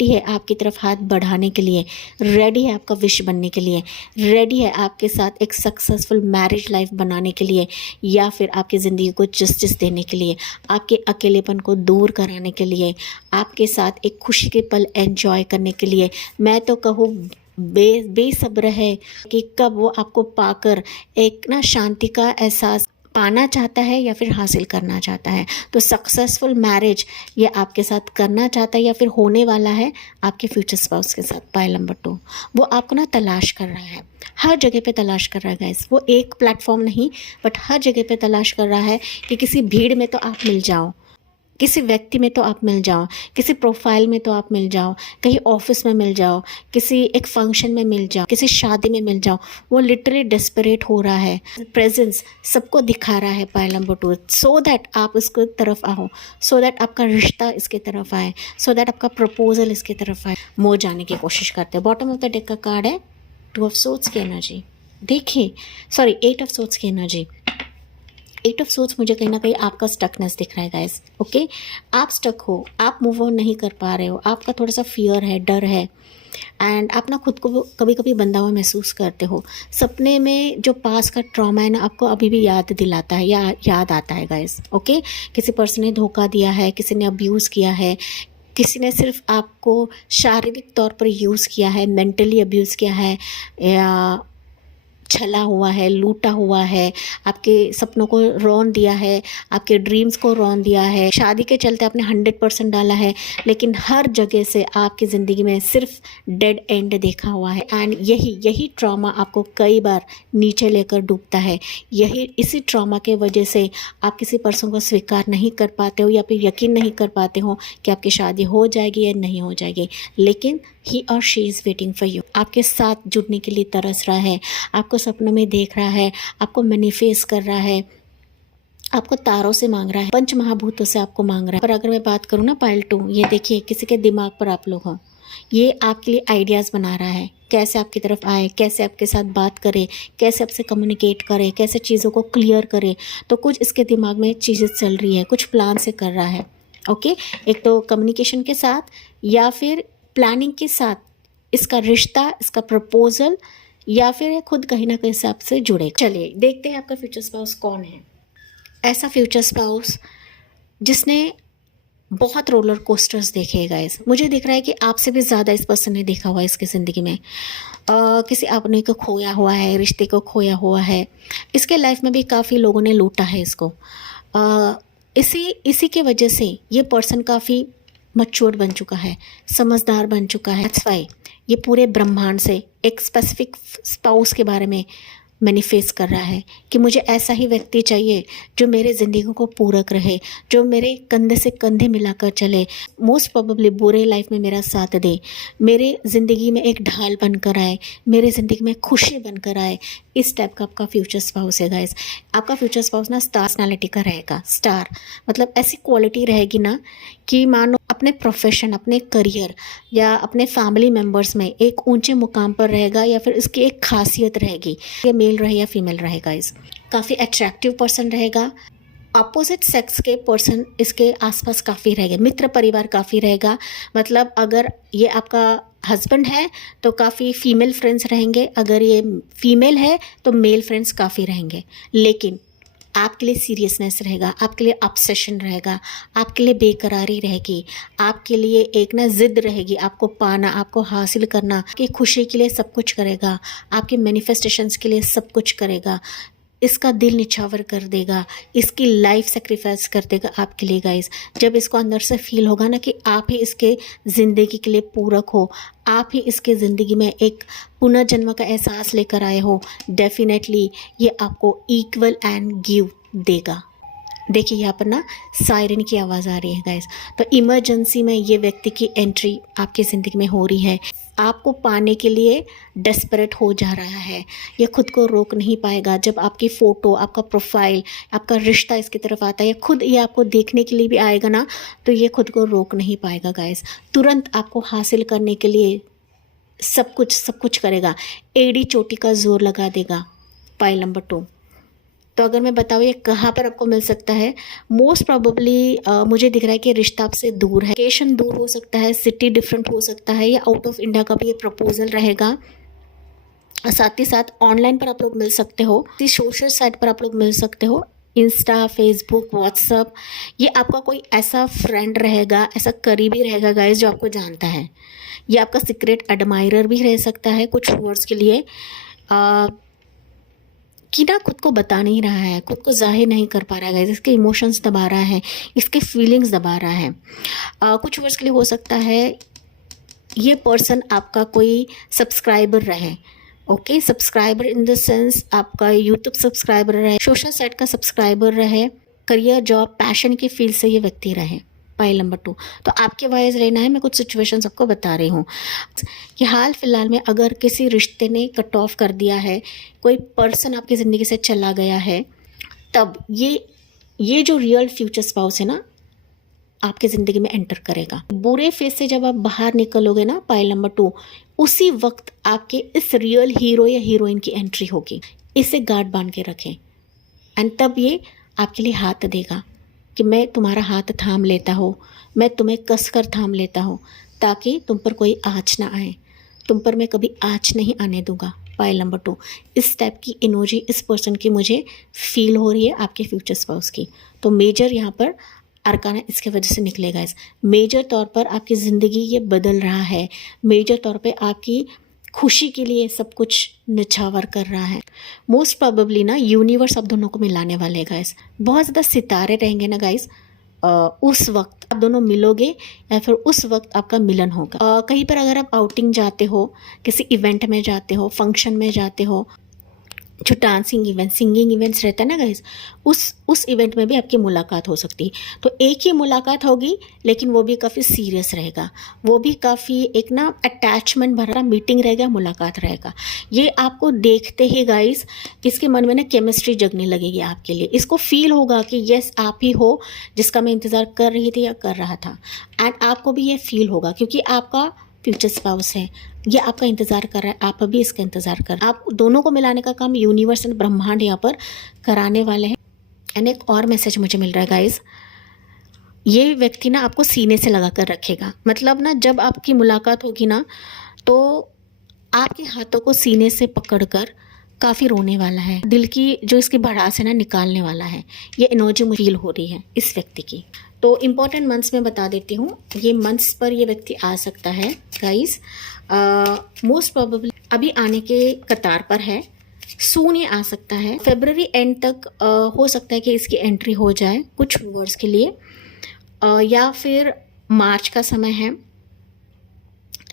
है आपकी तरफ हाथ बढ़ाने के लिए, रेडी है आपका विश बनने के लिए, रेडी है आपके साथ एक सक्सेसफुल मैरिज लाइफ बनाने के लिए, या फिर आपकी ज़िंदगी को जस्टिस देने के लिए, आपके अकेलेपन को दूर कराने के लिए, आपके साथ एक खुशी के पल एंजॉय करने के लिए। मैं तो कहूँ बेसब्र है कि कब वो आपको पाकर एक ना शांति का एहसास पाना चाहता है या फिर हासिल करना चाहता है। तो सक्सेसफुल मैरिज ये आपके साथ करना चाहता है या फिर होने वाला है आपके फ्यूचर स्पाउस के साथ। पाइल नंबर 2, वो आपको ना तलाश कर रहा है, हर जगह पे तलाश कर रहा है गाइस। वो एक प्लेटफॉर्म नहीं बट हर जगह पे तलाश कर रहा है कि किसी भीड़ में तो आप मिल जाओ, किसी व्यक्ति में तो आप मिल जाओ, किसी प्रोफाइल में तो आप मिल जाओ, कहीं ऑफिस में मिल जाओ, किसी एक फंक्शन में मिल जाओ, किसी शादी में मिल जाओ। वो लिटरली डेस्परेट हो रहा है, प्रेजेंस सबको दिखा रहा है पाइल नंबर 2, सो दैट आप इसके तरफ आओ, सो दैट आपका रिश्ता इसके तरफ आए, सो दैट आपका प्रपोजल इसके तरफ आए। मोह जाने की कोशिश करते हैं। बॉटम ऑफ द डेक का कार्ड है 2 ऑफ सोर्ड्स की एनर्जी। देखिए, सॉरी 8 ऑफ सोर्ड्स की एनर्जी। 8 ऑफ सोर्ड्स मुझे कहीं ना कहीं आपका स्टकनेस दिख रहा है गाइस। ओके, आप स्टक हो, आप मूव ऑन नहीं कर पा रहे हो, आपका थोड़ा सा फियर है, डर है, एंड आप ना खुद को कभी कभी बंधा हुआ महसूस करते हो। सपने में जो पास का ट्रॉमा है ना आपको अभी भी याद दिलाता है या याद आता है गाइस। ओके, किसी पर्सन ने धोखा दिया है, किसी ने अब्यूज़ किया है, किसी ने सिर्फ आपको शारीरिक तौर पर यूज़ किया है, मेंटली अब्यूज़ किया है, या छला हुआ है, लूटा हुआ है, आपके सपनों को रौन दिया है, आपके ड्रीम्स को रौन दिया है। शादी के चलते आपने 100% डाला है, लेकिन हर जगह से आपकी ज़िंदगी में सिर्फ डेड एंड देखा हुआ है। एंड यही ट्रॉमा आपको कई बार नीचे लेकर डूबता है। इसी ट्रॉमा के वजह से आप किसी पर्सन को स्वीकार नहीं कर पाते हो या फिर यकीन नहीं कर पाते हो कि आपकी शादी हो जाएगी या नहीं हो जाएगी। लेकिन ही और she is waiting for you, आपके साथ जुड़ने के लिए तरस रहा है, आपको सपनों में देख रहा है, आपको मैनिफेस्ट कर रहा है, आपको तारों से मांग रहा है, पंच महाभूतों से आपको मांग रहा है। पर अगर मैं बात करूँ ना पाइल 2, ये देखिए किसी के दिमाग पर आप लोग हो, ये आपके लिए आइडियाज़ बना रहा है, कैसे आपकी तरफ आए, कैसे आपके साथ बात करे, कैसे आपसे कम्युनिकेट करे, कैसे चीज़ों को क्लियर करे। तो कुछ इसके दिमाग में चीज़ें चल रही है, कुछ प्लान से कर रहा है। ओके, एक तो कम्युनिकेशन के साथ या फिर प्लानिंग के साथ इसका रिश्ता, इसका प्रपोजल, या फिर खुद कहीं ना कहीं से आपसे जुड़ेगा। चलिए देखते हैं आपका फ्यूचर स्पाउस कौन है। ऐसा फ्यूचर स्पाउस जिसने बहुत रोलर कोस्टर्स देखे हैं गाइस। मुझे दिख रहा है कि आपसे भी ज़्यादा इस पर्सन ने देखा हुआ है इसकी ज़िंदगी में। किसी अपने को खोया हुआ है, रिश्ते को खोया हुआ है। इसके लाइफ में भी काफ़ी लोगों ने लूटा है इसको। इसी के वजह से ये पर्सन काफ़ी मैच्योर बन चुका है, समझदार बन चुका है। दैट्स व्हाई ये पूरे ब्रह्मांड से एक स्पेसिफिक स्पाउस के बारे में मैनिफेस्ट कर रहा है कि मुझे ऐसा ही व्यक्ति चाहिए जो मेरे ज़िंदगी को पूरक रहे, जो मेरे कंधे से कंधे मिलाकर चले, मोस्ट प्रोबेबली बुरे लाइफ में मेरा साथ दे, मेरे ज़िंदगी में एक ढाल बनकर आए, मेरे ज़िंदगी में खुशी बनकर आए। इस टाइप का आपका फ्यूचर स्पाउस है गाइस। आपका फ्यूचर स्पाउस ना स्टार पर्सनैलिटी का रहेगा। स्टार मतलब ऐसी क्वालिटी रहेगी ना कि मानो अपने प्रोफेशन, अपने करियर या अपने फैमिली मेम्बर्स में एक ऊंचे मुकाम पर रहेगा, या फिर इसकी एक खासियत रहेगी, ये मेल रहे या फीमेल रहेगा। इस काफ़ी अट्रैक्टिव पर्सन रहेगा। अपोजिट सेक्स के पर्सन इसके आसपास काफ़ी रहेंगे, मित्र परिवार काफ़ी रहेगा। मतलब अगर ये आपका हस्बैंड है तो काफ़ी फीमेल फ्रेंड्स रहेंगे, अगर ये फीमेल है तो मेल फ्रेंड्स काफ़ी रहेंगे। लेकिन आपके लिए सीरियसनेस रहेगा, आपके लिए ऑब्सेशन रहेगा, आपके लिए बेकरारी रहेगी, आपके लिए एक ना जिद रहेगी, आपको पाना, आपको हासिल करना, कि खुशी के लिए सब कुछ करेगा, आपके मैनिफेस्टेशंस के लिए सब कुछ करेगा। इसका दिल निछावर कर देगा, इसकी लाइफ सेक्रीफाइस कर देगा आपके लिए गाइस। जब इसको अंदर से फील होगा ना कि आप ही इसके ज़िंदगी के लिए पूरक हो, आप ही इसके ज़िंदगी में एक पुनर्जन्म का एहसास लेकर आए हो, डेफिनेटली ये आपको इक्वल एंड गिव देगा। देखिए यहाँ पर ना सायरन की आवाज़ आ रही है गाइस। तो इमरजेंसी में ये व्यक्ति की एंट्री आपकी ज़िंदगी में हो रही है, आपको पाने के लिए डेस्परेट हो जा रहा है। ये खुद को रोक नहीं पाएगा। जब आपकी फ़ोटो, आपका प्रोफाइल, आपका रिश्ता इसकी तरफ आता है, खुद ये आपको देखने के लिए भी आएगा ना, तो ये खुद को रोक नहीं पाएगा गाइस। तुरंत आपको हासिल करने के लिए सब कुछ करेगा, एड़ी चोटी का जोर लगा देगा। Pile number 2। तो अगर मैं बताऊँ ये कहाँ पर आपको मिल सकता है, मोस्ट प्रॉबेबली मुझे दिख रहा है कि रिश्ता आपसे दूर है, लोकेशन दूर हो सकता है, सिटी डिफरेंट हो सकता है, या आउट ऑफ इंडिया का भी ये प्रपोजल रहेगा। साथ ही साथ ऑनलाइन पर आप लोग मिल सकते हो, सोशल साइट पर आप लोग मिल सकते हो, इंस्टा, फेसबुक, व्हाट्सअप। ये आपका कोई ऐसा फ्रेंड रहेगा, ऐसा करीबी रहेगा गाइस जो आपको जानता है। ये आपका सीक्रेट एडमायरर भी रह सकता है कुछ व्यूअर्स के लिए। कि ना खुद को बता नहीं रहा है, खुद को जाहिर नहीं कर पा रहा है, इसके इमोशंस दबा रहा है, इसके फीलिंग्स दबा रहा है। कुछ वर्ष के लिए हो सकता है ये पर्सन आपका कोई सब्सक्राइबर रहे। Okay, subscriber in the sense आपका यूट्यूब सब्सक्राइबर रहे, सोशल साइट का सब्सक्राइबर रहे, करियर, जॉब, पैशन के फील्ड से ये व्यक्ति रहे। पाइल नंबर 2, तो आपके वाइज रहना है। मैं कुछ सिचुएशंस आपको बता रही हूँ कि हाल फिलहाल में अगर किसी रिश्ते ने कट ऑफ कर दिया है, कोई पर्सन आपकी ज़िंदगी से चला गया है, तब ये जो रियल फ्यूचर स्पाउस है ना आपकी ज़िंदगी में एंटर करेगा। बुरे फेज से जब आप बाहर निकलोगे ना, पाइल नंबर 2, उसी वक्त आपके इस रियल हीरो या हीरोइन की एंट्री होगी। इसे गार्ड बांध के रखें एंड तब ये आपके लिए हाथ देगा कि मैं तुम्हारा हाथ थाम लेता हूँ, मैं तुम्हें कसकर थाम लेता हूँ, ताकि तुम पर कोई आँच ना आए, तुम पर मैं कभी आँच नहीं आने दूंगा। पाइल नंबर 2, इस टाइप की इनर्जी इस पर्सन की मुझे फील हो रही है आपके फ्यूचर स्पाउस की। तो मेजर यहाँ पर अरकाना इसके वजह से निकलेगा। इस मेजर तौर पर आपकी ज़िंदगी ये बदल रहा है, मेजर तौर पे आपकी खुशी के लिए सब कुछ निछावर कर रहा है। मोस्ट प्रोबेबली ना यूनिवर्स आप दोनों को मिलाने वाले हैं गाइस। बहुत ज़्यादा सितारे रहेंगे ना गाइस, उस वक्त आप दोनों मिलोगे या फिर उस वक्त आपका मिलन होगा। कहीं पर अगर आप आउटिंग जाते हो, किसी इवेंट में जाते हो, फंक्शन में जाते हो, जो डांसिंग इवेंट, सिंगिंग इवेंट्स रहता है ना गाइस, उस इवेंट में भी आपकी मुलाकात हो सकती है। तो एक ही मुलाकात होगी, लेकिन वो भी काफ़ी सीरियस रहेगा, वो भी काफ़ी एक ना अटैचमेंट भरा मीटिंग रहेगा, मुलाकात रहेगा। ये आपको देखते ही गाइस इसके मन में ना केमिस्ट्री जगने लगेगी आपके लिए। इसको फील होगा कि यस आप ही हो जिसका मैं इंतज़ार कर रही थी या कर रहा था। एंड आपको भी ये फील होगा क्योंकि आपका फ्यूचर स्पाउस है, ये आपका इंतज़ार कर रहा है, आप अभी इसका इंतज़ार कर रहे हैं। आप दोनों को मिलाने का काम यूनिवर्स एंड ब्रह्मांड यहाँ पर कराने वाले हैं। एंड एक और मैसेज मुझे मिल रहा है गाइस, ये व्यक्ति ना आपको सीने से लगा कर रखेगा। मतलब ना जब आपकी मुलाकात होगी ना, तो आपके हाथों को सीने से पकड़कर काफ़ी रोने वाला है, दिल की जो इसकी भड़ास है ना निकालने वाला है। ये एनर्जी मुझे फील हो रही है इस व्यक्ति की। तो इम्पॉर्टेंट मंथ्स में बता देती हूँ, ये मंथ्स पर ये व्यक्ति आ सकता है गाइस। मोस्ट प्रोबेबली अभी आने के कतार पर है, सून ये आ सकता है। फरवरी एंड तक हो सकता है कि इसकी एंट्री हो जाए कुछ व्यूअर्स के लिए, या फिर मार्च का समय है,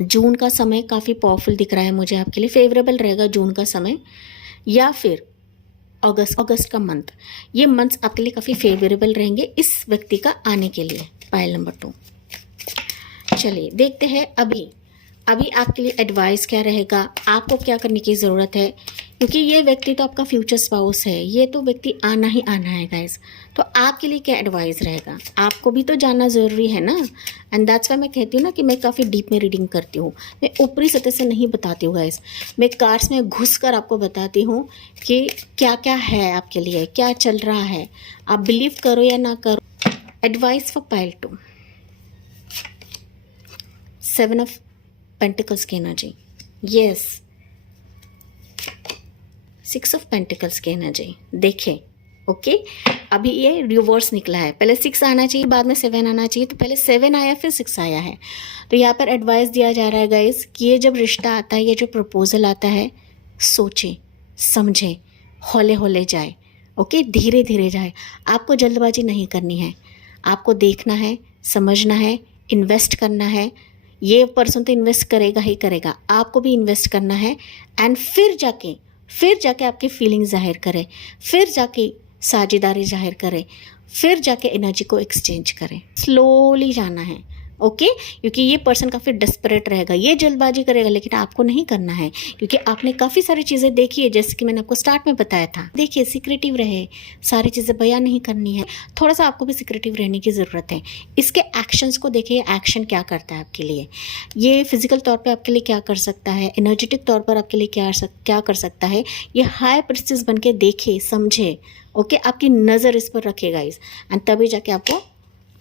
जून का समय काफ़ी पावरफुल दिख रहा है मुझे आपके लिए, फेवरेबल रहेगा जून का समय, या फिर अगस्त का मंथ। ये मंथ्स आपके लिए काफ़ी फेवरेबल रहेंगे इस व्यक्ति का आने के लिए। पाइल नंबर 2, चलिए देखते हैं अभी आपके लिए एडवाइस क्या रहेगा, आपको क्या करने की ज़रूरत है, क्योंकि ये व्यक्ति तो आपका फ्यूचर स्पाउस है, ये तो व्यक्ति आना ही आना है गाइस। तो आपके लिए क्या एडवाइस रहेगा, आपको भी तो जानना ज़रूरी है ना। एंड दैट्स वाई मैं कहती हूँ ना कि मैं काफ़ी डीप में रीडिंग करती हूँ, मैं ऊपरी सतह से नहीं बताती हूँ गाइस, मैं कार्ड्स में घुस कर आपको बताती हूँ कि क्या क्या है आपके लिए, क्या चल रहा है, आप बिलीव करो या ना करो। Advice for pile 2, 7 of pentacles की एनर्जी, यस, 6 ऑफ पेंटिकल्स की एनर्जी। देखें ओके, अभी ये रिवर्स निकला है, पहले 6 आना चाहिए, बाद में 7 आना चाहिए, तो पहले 7 आया फिर 6 आया है। तो यहाँ पर एडवाइस दिया जा रहा है गाइस कि ये जब रिश्ता आता है, ये जो प्रपोजल आता है, सोचें समझें, हौले हौले जाए, ओके, धीरे धीरे जाए। आपको जल्दबाजी नहीं करनी है, आपको देखना है, समझना है, इन्वेस्ट करना है। ये पर्सन तो इन्वेस्ट करेगा ही करेगा, आपको भी इन्वेस्ट करना है। एंड फिर जाके आपकी फीलिंग जाहिर करे, फिर जाके साझेदारी जाहिर करे, फिर जाके एनर्जी को एक्सचेंज करें। स्लोली जाना है, ओके, क्योंकि ये पर्सन काफ़ी डेस्परेट रहेगा, ये जल्दबाजी करेगा, लेकिन आपको नहीं करना है, क्योंकि आपने काफ़ी सारी चीज़ें देखी है, जैसे कि मैंने आपको स्टार्ट में बताया था। देखिए, सीक्रेटिव रहे, सारी चीज़ें बयान नहीं करनी है, थोड़ा सा आपको भी सीक्रेटिव रहने की ज़रूरत है। इसके एक्शंस को देखिए, एक्शन क्या करता है आपके लिए, ये फिजिकल तौर पर आपके लिए क्या कर सकता है, एनर्जेटिक तौर पर आपके लिए क्या कर सकता है। ये हाई प्रिस्टिस बन के देखे, समझे, ओके, आपकी नज़र इस पर रखेगा इस, एंड तभी जाके आपको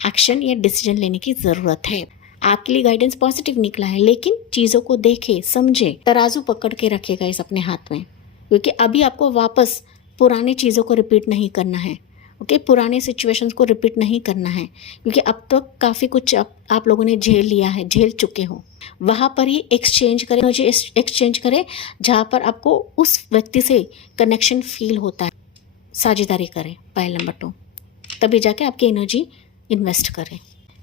एक्शन या डिसीजन लेने की ज़रूरत है। आपके लिए गाइडेंस पॉजिटिव निकला है, लेकिन चीज़ों को देखे, समझे, तराजू पकड़ के रखेगा इस अपने हाथ में, क्योंकि अभी आपको वापस पुरानी चीज़ों को रिपीट नहीं करना है, ओके, पुराने सिचुएशंस को रिपीट नहीं करना है, क्योंकि अब तक काफ़ी कुछ आप लोगों ने झेल लिया है, झेल चुके हो। वहाँ पर ही एक्सचेंज करें, मुझे एक्सचेंज करें जहाँ पर आपको उस व्यक्ति से कनेक्शन फील होता है। साझेदारी करें, पाइल नंबर 2, तभी जाके आपकी एनर्जी इन्वेस्ट करें।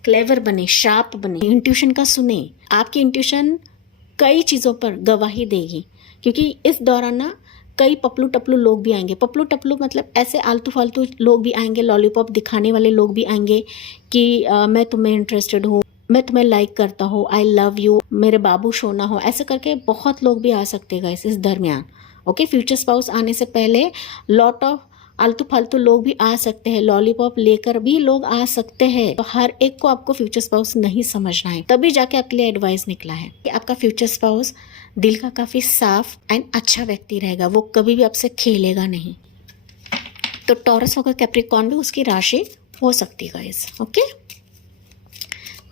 क्लेवर बने, शार्प बने, इंट्यूशन का सुने। आपकी इंट्यूशन कई चीज़ों पर गवाही देगी, क्योंकि इस दौरान ना कई पपलू टपलू लोग भी आएंगे। पपलू टपलू मतलब ऐसे आलतू फालतू लोग भी आएंगे, लॉलीपॉप दिखाने वाले लोग भी आएंगे कि मैं तुम्हें इंटरेस्टेड हूँ, मैं तुम्हें लाइक करता हूँ, आई लव यू, मेरे बाबू सोना हो, ऐसे करके बहुत लोग भी आ सकते हैं गाइस इस दरमियान। ओके, फ्यूचर स्पाउस आने से पहले लॉट ऑफ आलतू फालतू लोग भी आ सकते हैं, लॉलीपॉप लेकर भी लोग आ सकते हैं। तो हर एक को आपको फ्यूचर स्पाउस नहीं समझना है, तभी जाके आपके लिए एडवाइस निकला है कि आपका फ्यूचर स्पाउस दिल का काफ़ी साफ एंड अच्छा व्यक्ति रहेगा, वो कभी भी आपसे खेलेगा नहीं। तो टॉरस होगा, कैप्रिकॉर्न भी उसकी राशि हो सकती है गाइस। ओके,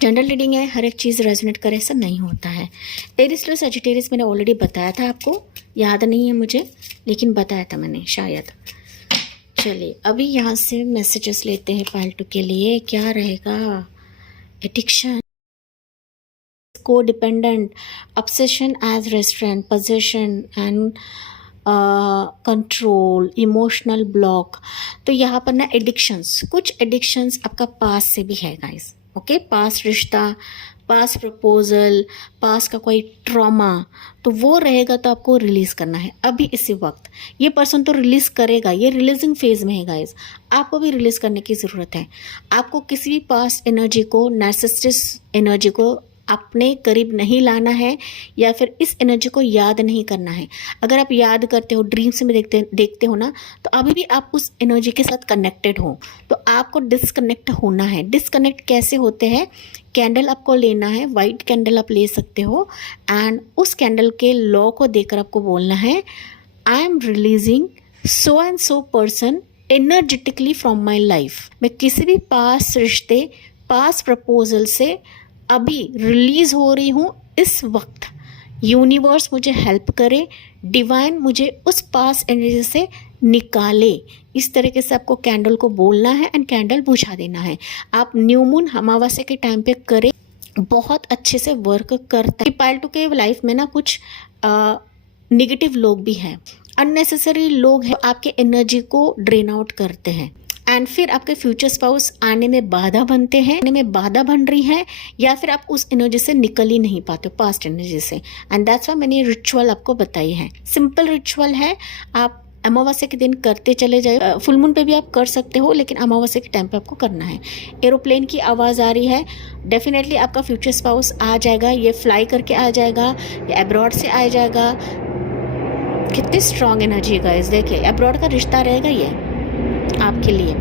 जनरल रीडिंग है, हर एक चीज़ रेजोनेट करे ऐसा नहीं होता है। एरिस लो सजिटेरियस मैंने ऑलरेडी बताया था, आपको याद नहीं है मुझे, लेकिन बताया था मैंने शायद। चलिए अभी यहाँ से मैसेजेस लेते हैं पाइल 2 के लिए। क्या रहेगा? एडिक्शन, को dependent, obsession as restraint, possession and control, emotional block. तो यहाँ पर ना एडिक्शंस, कुछ एडिक्शंस आपका पास से भी है गाइस। ओके, पास रिश्ता, पास प्रपोजल, पास का कोई ट्रॉमा, तो वो रहेगा तो आपको रिलीज़ करना है अभी इसी वक्त। ये पर्सन तो रिलीज़ करेगा, ये रिलीजिंग फेज में है गाइस, आपको भी रिलीज़ करने की ज़रूरत है। आपको किसी भी पास्ट एनर्जी को, नार्सिसिस्टिक एनर्जी को अपने करीब नहीं लाना है, या फिर इस एनर्जी को याद नहीं करना है। अगर आप याद करते हो, ड्रीम्स में देखते हो ना, तो अभी भी आप उस एनर्जी के साथ कनेक्टेड हो, तो आपको डिस्कनेक्ट होना है। डिस्कनेक्ट कैसे होते हैं? कैंडल आपको लेना है, वाइट कैंडल आप ले सकते हो, एंड उस कैंडल के लॉ को देकर आपको बोलना है, I am releasing so and so person energetically from my life. मैं किसी भी पास रिश्ते, पास प्रपोजल से अभी रिलीज़ हो रही हूँ इस वक्त। यूनिवर्स मुझे हेल्प करे, डिवाइन मुझे उस पास एनर्जी से निकाले। इस तरीके से आपको कैंडल को बोलना है एंड कैंडल बुझा देना है। आप न्यू मून अमावस्या के टाइम पे करें, बहुत अच्छे से वर्क करता है। पाइल 2 के लाइफ में ना कुछ नेगेटिव लोग भी हैं, अननेसेसरी लोग हैं, आपके एनर्जी को ड्रेन आउट करते हैं, एंड फिर आपके फ्यूचर स्पाउस आने में बाधा बनते हैं, आने में बाधा बन रही है, या फिर आप उस एनर्जी से निकल ही नहीं पाते हो, पास्ट एनर्जी से। एंड दैट्स व्हाई मैंने रिचुअल आपको बताई है। सिंपल रिचुअल है, आप अमावस्या के दिन करते चले जाए, फुल मून पे भी आप कर सकते हो, लेकिन अमावस्या के टाइम पे आपको करना है। एरोप्लेन की आवाज़ आ रही है, डेफिनेटली आपका फ्यूचर स्पाउस आ जाएगा। ये फ्लाई करके आ जाएगा या अब्रॉड से आ जाएगा। कितनी स्ट्रॉन्ग एनर्जी है गाइस, देखिए अब्रॉड का रिश्ता रहेगा ये आपके लिए,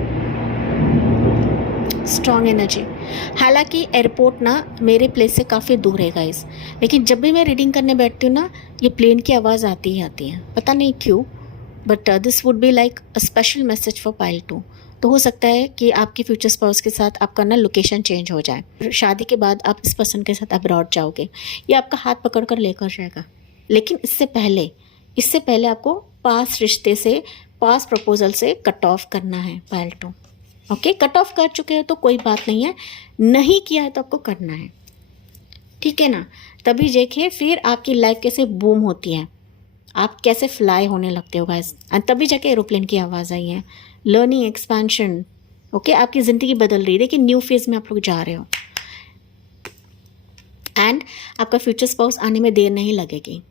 स्ट्रॉन्ग एनर्जी। हालांकि एयरपोर्ट ना मेरे प्लेस से काफ़ी दूर है गाइस, लेकिन जब भी मैं रीडिंग करने बैठती हूँ ना, ये प्लेन की आवाज़ आती ही आती है, पता नहीं क्यों, but this would be like a special message for pile 2। तो हो सकता है कि आपके फ्यूचर स्पाउस के साथ आपका ना लोकेशन चेंज हो जाए, शादी के बाद आप इस पर्सन के साथ अब्रॉड जाओगे, ये आपका हाथ पकड़ कर लेकर जाएगा। लेकिन इससे पहले आपको पास रिश्ते से, पास प्रपोजल से कट ऑफ करना है पाइल 2। ओके, कट ऑफ कर चुके हो तो कोई बात नहीं है, नहीं किया है तो आपको करना है, ठीक है ना। तभी देखिए फिर आपकी लाइफ कैसे बूम होती है, आप कैसे फ्लाई होने लगते हो गाइस, एंड तभी जाके एरोप्लेन की आवाज़ आई है। लर्निंग, एक्सपेंशन, ओके, आपकी ज़िंदगी बदल रही है, देखिए न्यू फेज में आप लोग जा रहे हो, एंड आपका फ्यूचर स्पाउस आने में देर नहीं लगेगी,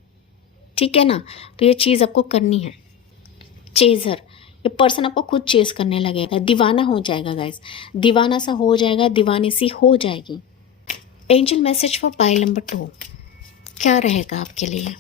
ठीक है ना। तो ये चीज़ आपको करनी है। चेजर, ये पर्सन आपको खुद चेस करने लगेगा, दीवाना हो जाएगा गाइस, दीवाना सा हो जाएगा, दीवानी सी हो जाएगी। Angel message for pile number 2 क्या रहेगा आपके लिए?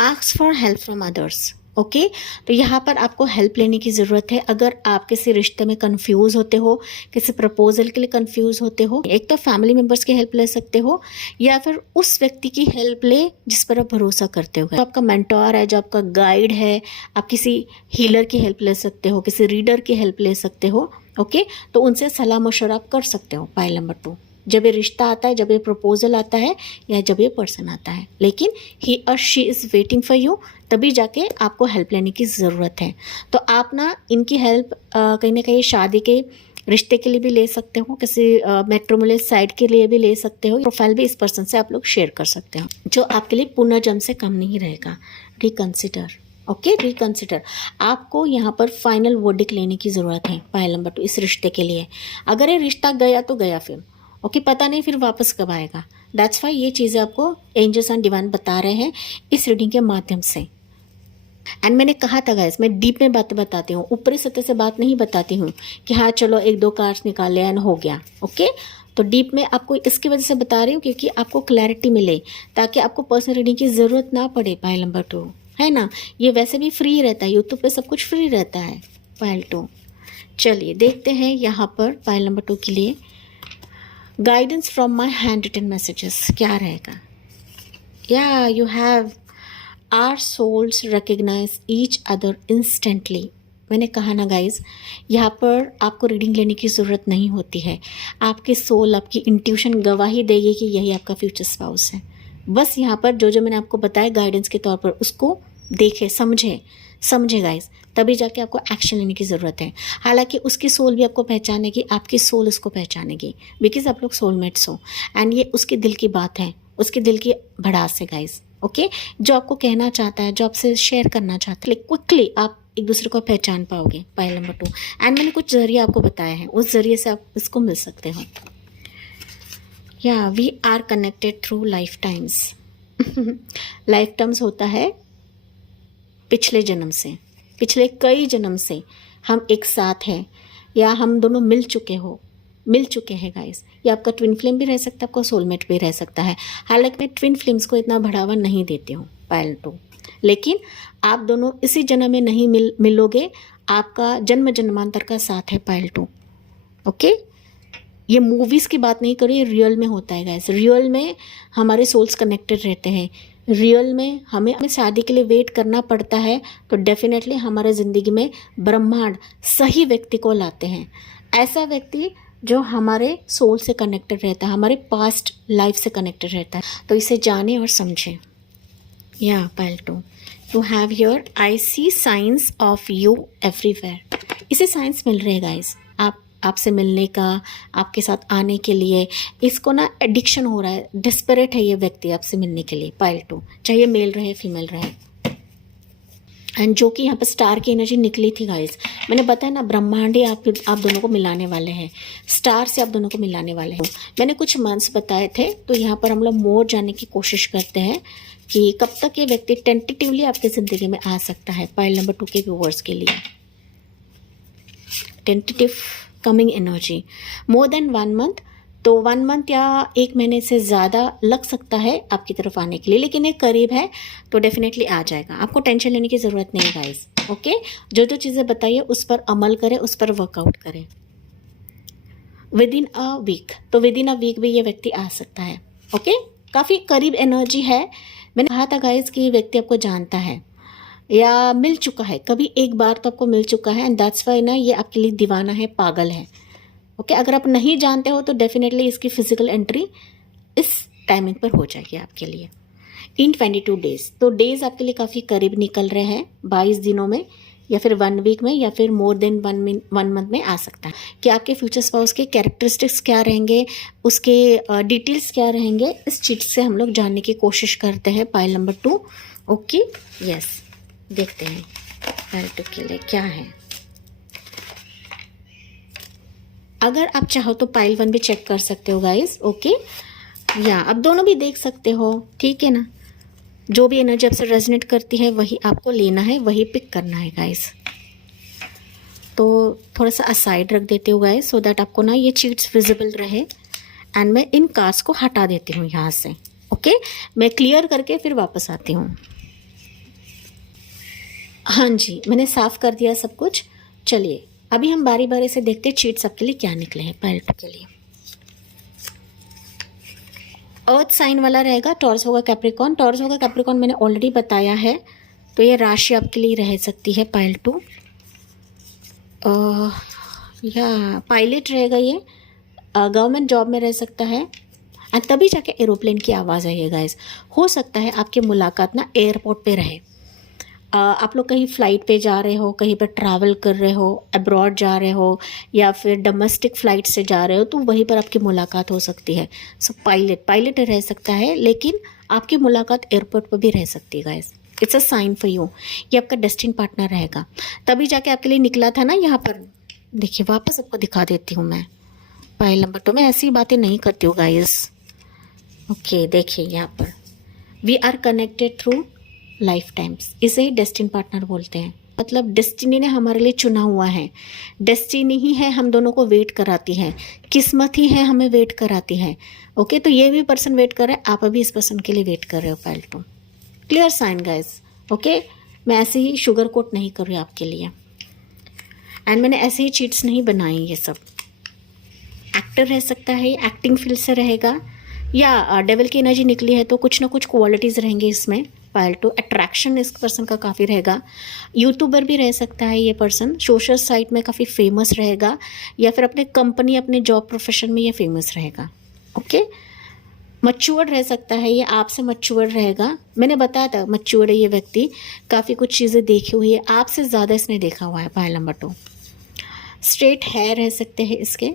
Ask for help from others. Okay, तो यहाँ पर आपको हेल्प लेने की ज़रूरत है। अगर आप किसी रिश्ते में कंफ्यूज होते हो, किसी प्रपोजल के लिए कंफ्यूज होते हो, एक तो फैमिली मेम्बर्स की हेल्प ले सकते हो, या फिर उस व्यक्ति की हेल्प ले जिस पर आप भरोसा करते हो। तो आपका मेंटोर है, जो आपका गाइड है, आप किसी हीलर की हेल्प ले सकते हो, किसी रीडर की हेल्प ले सकते हो। ओके, तो उनसे सलाह मशवरा आप कर सकते हो पाइल नंबर 2। जब ये रिश्ता आता है, जब ये प्रपोजल आता है या जब ये पर्सन आता है। लेकिन ही और she is waiting for you, तभी जाके आपको हेल्प लेने की ज़रूरत है। तो आप ना इनकी हेल्प कहीं ना कहीं शादी के रिश्ते के लिए भी ले सकते हो, किसी मैट्रिमोनियल साइट के लिए भी ले सकते हो। प्रोफाइल भी इस पर्सन से आप लोग शेयर कर सकते हो, जो आपके लिए पुनर्जन्म से कम नहीं रहेगा। Reconsider, okay, reconsider. आपको यहाँ पर फाइनल वर्डिक्ट लेने की ज़रूरत है पाइल नंबर 2 इस रिश्ते के लिए। अगर ये रिश्ता गया तो गया फिर, ओके, पता नहीं फिर वापस कब आएगा। दैट्स वाई ये चीज़ें आपको एंजल्स एंड डिवाइन बता रहे हैं इस रीडिंग के माध्यम से। एंड मैंने कहा था गाइस, मैं डीप में बातें बताती हूँ, ऊपरी सतह से बात नहीं बताती हूँ कि हाँ चलो 1-2 कार्ड्स निकाले एंड हो गया, ओके। तो डीप में आपको इसकी वजह से बता रही हूँ क्योंकि आपको क्लैरिटी मिले, ताकि आपको पर्सनल रीडिंग की ज़रूरत ना पड़े। पाइल नंबर 2 है ना, ये वैसे भी फ्री रहता है, यूट्यूब पे सब कुछ फ्री रहता है। पाइल 2, चलिए देखते हैं यहाँ पर पाइल नंबर 2 के लिए guidance from my hand written messages क्या रहेगा। या you have our souls recognise each other instantly. मैंने कहा ना गाइज, यहाँ पर आपको रीडिंग लेने की ज़रूरत नहीं होती है। आपकी सोल, आपकी इंट्यूशन गवाही देगी कि यही आपका फ्यूचर स्पाउस है। बस यहाँ पर जो जो मैंने आपको बताया गाइडेंस के तौर पर, उसको देखे समझे गाइज, तभी जाके आपको एक्शन लेने की ज़रूरत है। हालांकि उसकी सोल भी आपको पहचानेगी, आपकी सोल उसको पहचानेगी, बिकॉज आप लोग सोलमेट्स हो। एंड ये उसके दिल की बात है, उसके दिल की भड़ास है गाइज, ओके। जो आपको कहना चाहता है, जो आपसे शेयर करना चाहता है, क्विकली आप एक दूसरे को पहचान पाओगे। पाइल नंबर 2, एंड मैंने कुछ जरिए आपको बताया है, उस जरिए से आप इसको मिल सकते हो। या we are connected through lifetimes. Lifetimes होता है पिछले जन्म से, पिछले कई जन्म से हम एक साथ हैं, या हम दोनों मिल चुके हैं गाइस। ये आपका ट्विन फ्लेम भी रह सकता है, आपका सोलमेट भी रह सकता है। हालांकि मैं ट्विन फ्लेम्स को इतना बढ़ावा नहीं देती हूँ पाइल 2, लेकिन आप दोनों इसी जन्म में नहीं मिलोगे, आपका जन्म जन्मांतर का साथ है पाइल 2, ओके। ये मूवीज़ की बात नहीं करो, ये रियल में होता है गाइस। रियल में हमारे सोल्स कनेक्टेड रहते हैं। रियल में हमें शादी के लिए वेट करना पड़ता है, तो डेफिनेटली हमारे ज़िंदगी में ब्रह्मांड सही व्यक्ति को लाते हैं। ऐसा व्यक्ति जो हमारे सोल से कनेक्टेड रहता है, हमारे पास्ट लाइफ से कनेक्टेड रहता है। तो इसे जाने और समझें। या pile 2, you have your eye see signs of you everywhere. इसे साइंस मिल रहे हैं गाइस, आपसे मिलने का, आपके साथ आने के लिए। इसको ना एडिक्शन हो रहा है, डिस्परेट है ये व्यक्ति आपसे मिलने के लिए। पाइल 2, चाहे मेल रहे फीमेल रहे। एंड जो कि यहाँ पर स्टार की एनर्जी निकली थी गाइस, मैंने बताया ना, ब्रह्मांड ही आप दोनों को मिलाने वाले हैं, स्टार से आप दोनों को मिलाने वाले हैं। मैंने कुछ मंथ्स बताए थे, तो यहाँ पर हम लोग मोर जानने की कोशिश करते हैं कि कब तक ये व्यक्ति टेंटेटिवली आपकी ज़िंदगी में आ सकता है। पाइल नंबर 2 के व्यूअर्स के लिए tentative coming energy more than 1 month, तो 1 मंथ या 1 महीने से ज़्यादा लग सकता है आपकी तरफ आने के लिए, लेकिन ये करीब है तो डेफिनेटली आ जाएगा। आपको टेंशन लेने की ज़रूरत नहीं है गाइस, ओके। जो जो चीज़ें बताइए उस पर अमल करें, उस पर वर्कआउट करें। विद इन अ वीक, तो विद इन अ वीक भी ये व्यक्ति आ सकता है, ओके। काफ़ी करीब एनर्जी है। मैंने कहा था गाइस कि ये व्यक्ति आपको जानता है या मिल चुका है, कभी एक बार तो आपको मिल चुका है, एंड दैट्स वाई ना ये आपके लिए दीवाना है, पागल है, ओके। अगर आप नहीं जानते हो तो डेफिनेटली इसकी फिजिकल एंट्री इस टाइमिंग पर हो जाएगी आपके लिए इन 22 डेज। तो डेज आपके लिए काफ़ी करीब निकल रहे हैं, 22 दिनों में या फिर 1 वीक में या फिर मोर देन 1 मंथ में आ सकता है। कि आपके फ्यूचर स्पाउस के कैरेक्टरिस्टिक्स क्या रहेंगे, उसके डिटेल्स क्या रहेंगे, इस चीज़ से हम लोग जानने की कोशिश करते हैं। पाइल नंबर 2, ओके, यस, देखते हैं पाइल 2 के लिए क्या है। अगर आप चाहो तो पाइल 1 भी चेक कर सकते हो गाइस, ओके। या आप दोनों भी देख सकते हो, ठीक है ना। जो भी एनर्जी आपसे रेजोनेट करती है वही आपको लेना है, वही पिक करना है गाइस। तो थोड़ा सा असाइड रख देते हो गाइस, सो दैट आपको ना ये चीट्स विजिबल रहे। एंड मैं इन कार्ड्स को हटा देती हूँ यहाँ से, ओके। मैं क्लियर करके फिर वापस आती हूँ। हाँ जी, मैंने साफ कर दिया सब कुछ। चलिए अभी हम बारी बारी से देखते हैं चीट्स आपके लिए क्या निकले हैं पाइल 2 के लिए। अर्थ साइन वाला रहेगा, टॉरस होगा कैप्रिकॉन। टॉरस होगा कैप्रिकॉन मैंने ऑलरेडी बताया है, तो ये राशि आपके लिए रह सकती है पाइल 2। या पायलट रहेगा ये, गवर्नमेंट जॉब में रह सकता है एंड तभी जाके एरोप्लेन की आवाज़ आई है गाइस। हो सकता है आपकी मुलाकात ना एयरपोर्ट पे रहे। आप लोग कहीं फ़्लाइट पे जा रहे हो, कहीं पे ट्रैवल कर रहे हो, अब्रॉड जा रहे हो या फिर डोमेस्टिक फ़्लाइट से जा रहे हो, तो वहीं पर आपकी मुलाकात हो सकती है। सो पायलट रह सकता है, लेकिन आपकी मुलाकात एयरपोर्ट पर भी रह सकती है guys. It's a sign for you, ये आपका डेस्टिन पार्टनर रहेगा। तभी जाके आपके लिए निकला था ना यहाँ पर। देखिए वापस आपको दिखा देती हूँ मैं पायल नंबर 2 में। ऐसी बातें नहीं करती हूँ गाइस। ओके देखिए यहाँ पर we are connected through lifetimes, इसे ही डेस्टिन पार्टनर बोलते हैं। मतलब डेस्टिनी ने हमारे लिए चुना हुआ है, डेस्टिनी ही है हम दोनों को वेट कराती है, किस्मत ही है हमें वेट कराती है। ओके तो ये भी पर्सन वेट कर रहा है, आप अभी इस पर्सन के लिए वेट कर रहे हो pile 2। Clear sign guys. Okay मैं ऐसे ही शुगर कोट नहीं कर रही आपके लिए एंड मैंने ऐसे ही चीट्स नहीं बनाई। ये सब एक्टर रह सकता है, एक्टिंग फील्ड से रहेगा, या डेविल की एनर्जी निकली है तो कुछ ना कुछ क्वालिटीज़ रहेंगी इसमें। पायल 2 अट्रैक्शन इस पर्सन का काफ़ी रहेगा। यूट्यूबर भी रह सकता है ये पर्सन, सोशल साइट में काफ़ी फेमस रहेगा, या फिर अपने कंपनी अपने जॉब प्रोफेशन में ये फेमस रहेगा। ओके मच्योर्ड रह सकता है, ये आपसे मच्योर्ड रहेगा। मैंने बताया था मच्योर्ड है ये व्यक्ति, काफ़ी कुछ चीज़ें देखी हुई है, आपसे ज़्यादा इसने देखा हुआ है। पायल नंबर 2 स्ट्रेट हेयर रह सकते हैं इसके,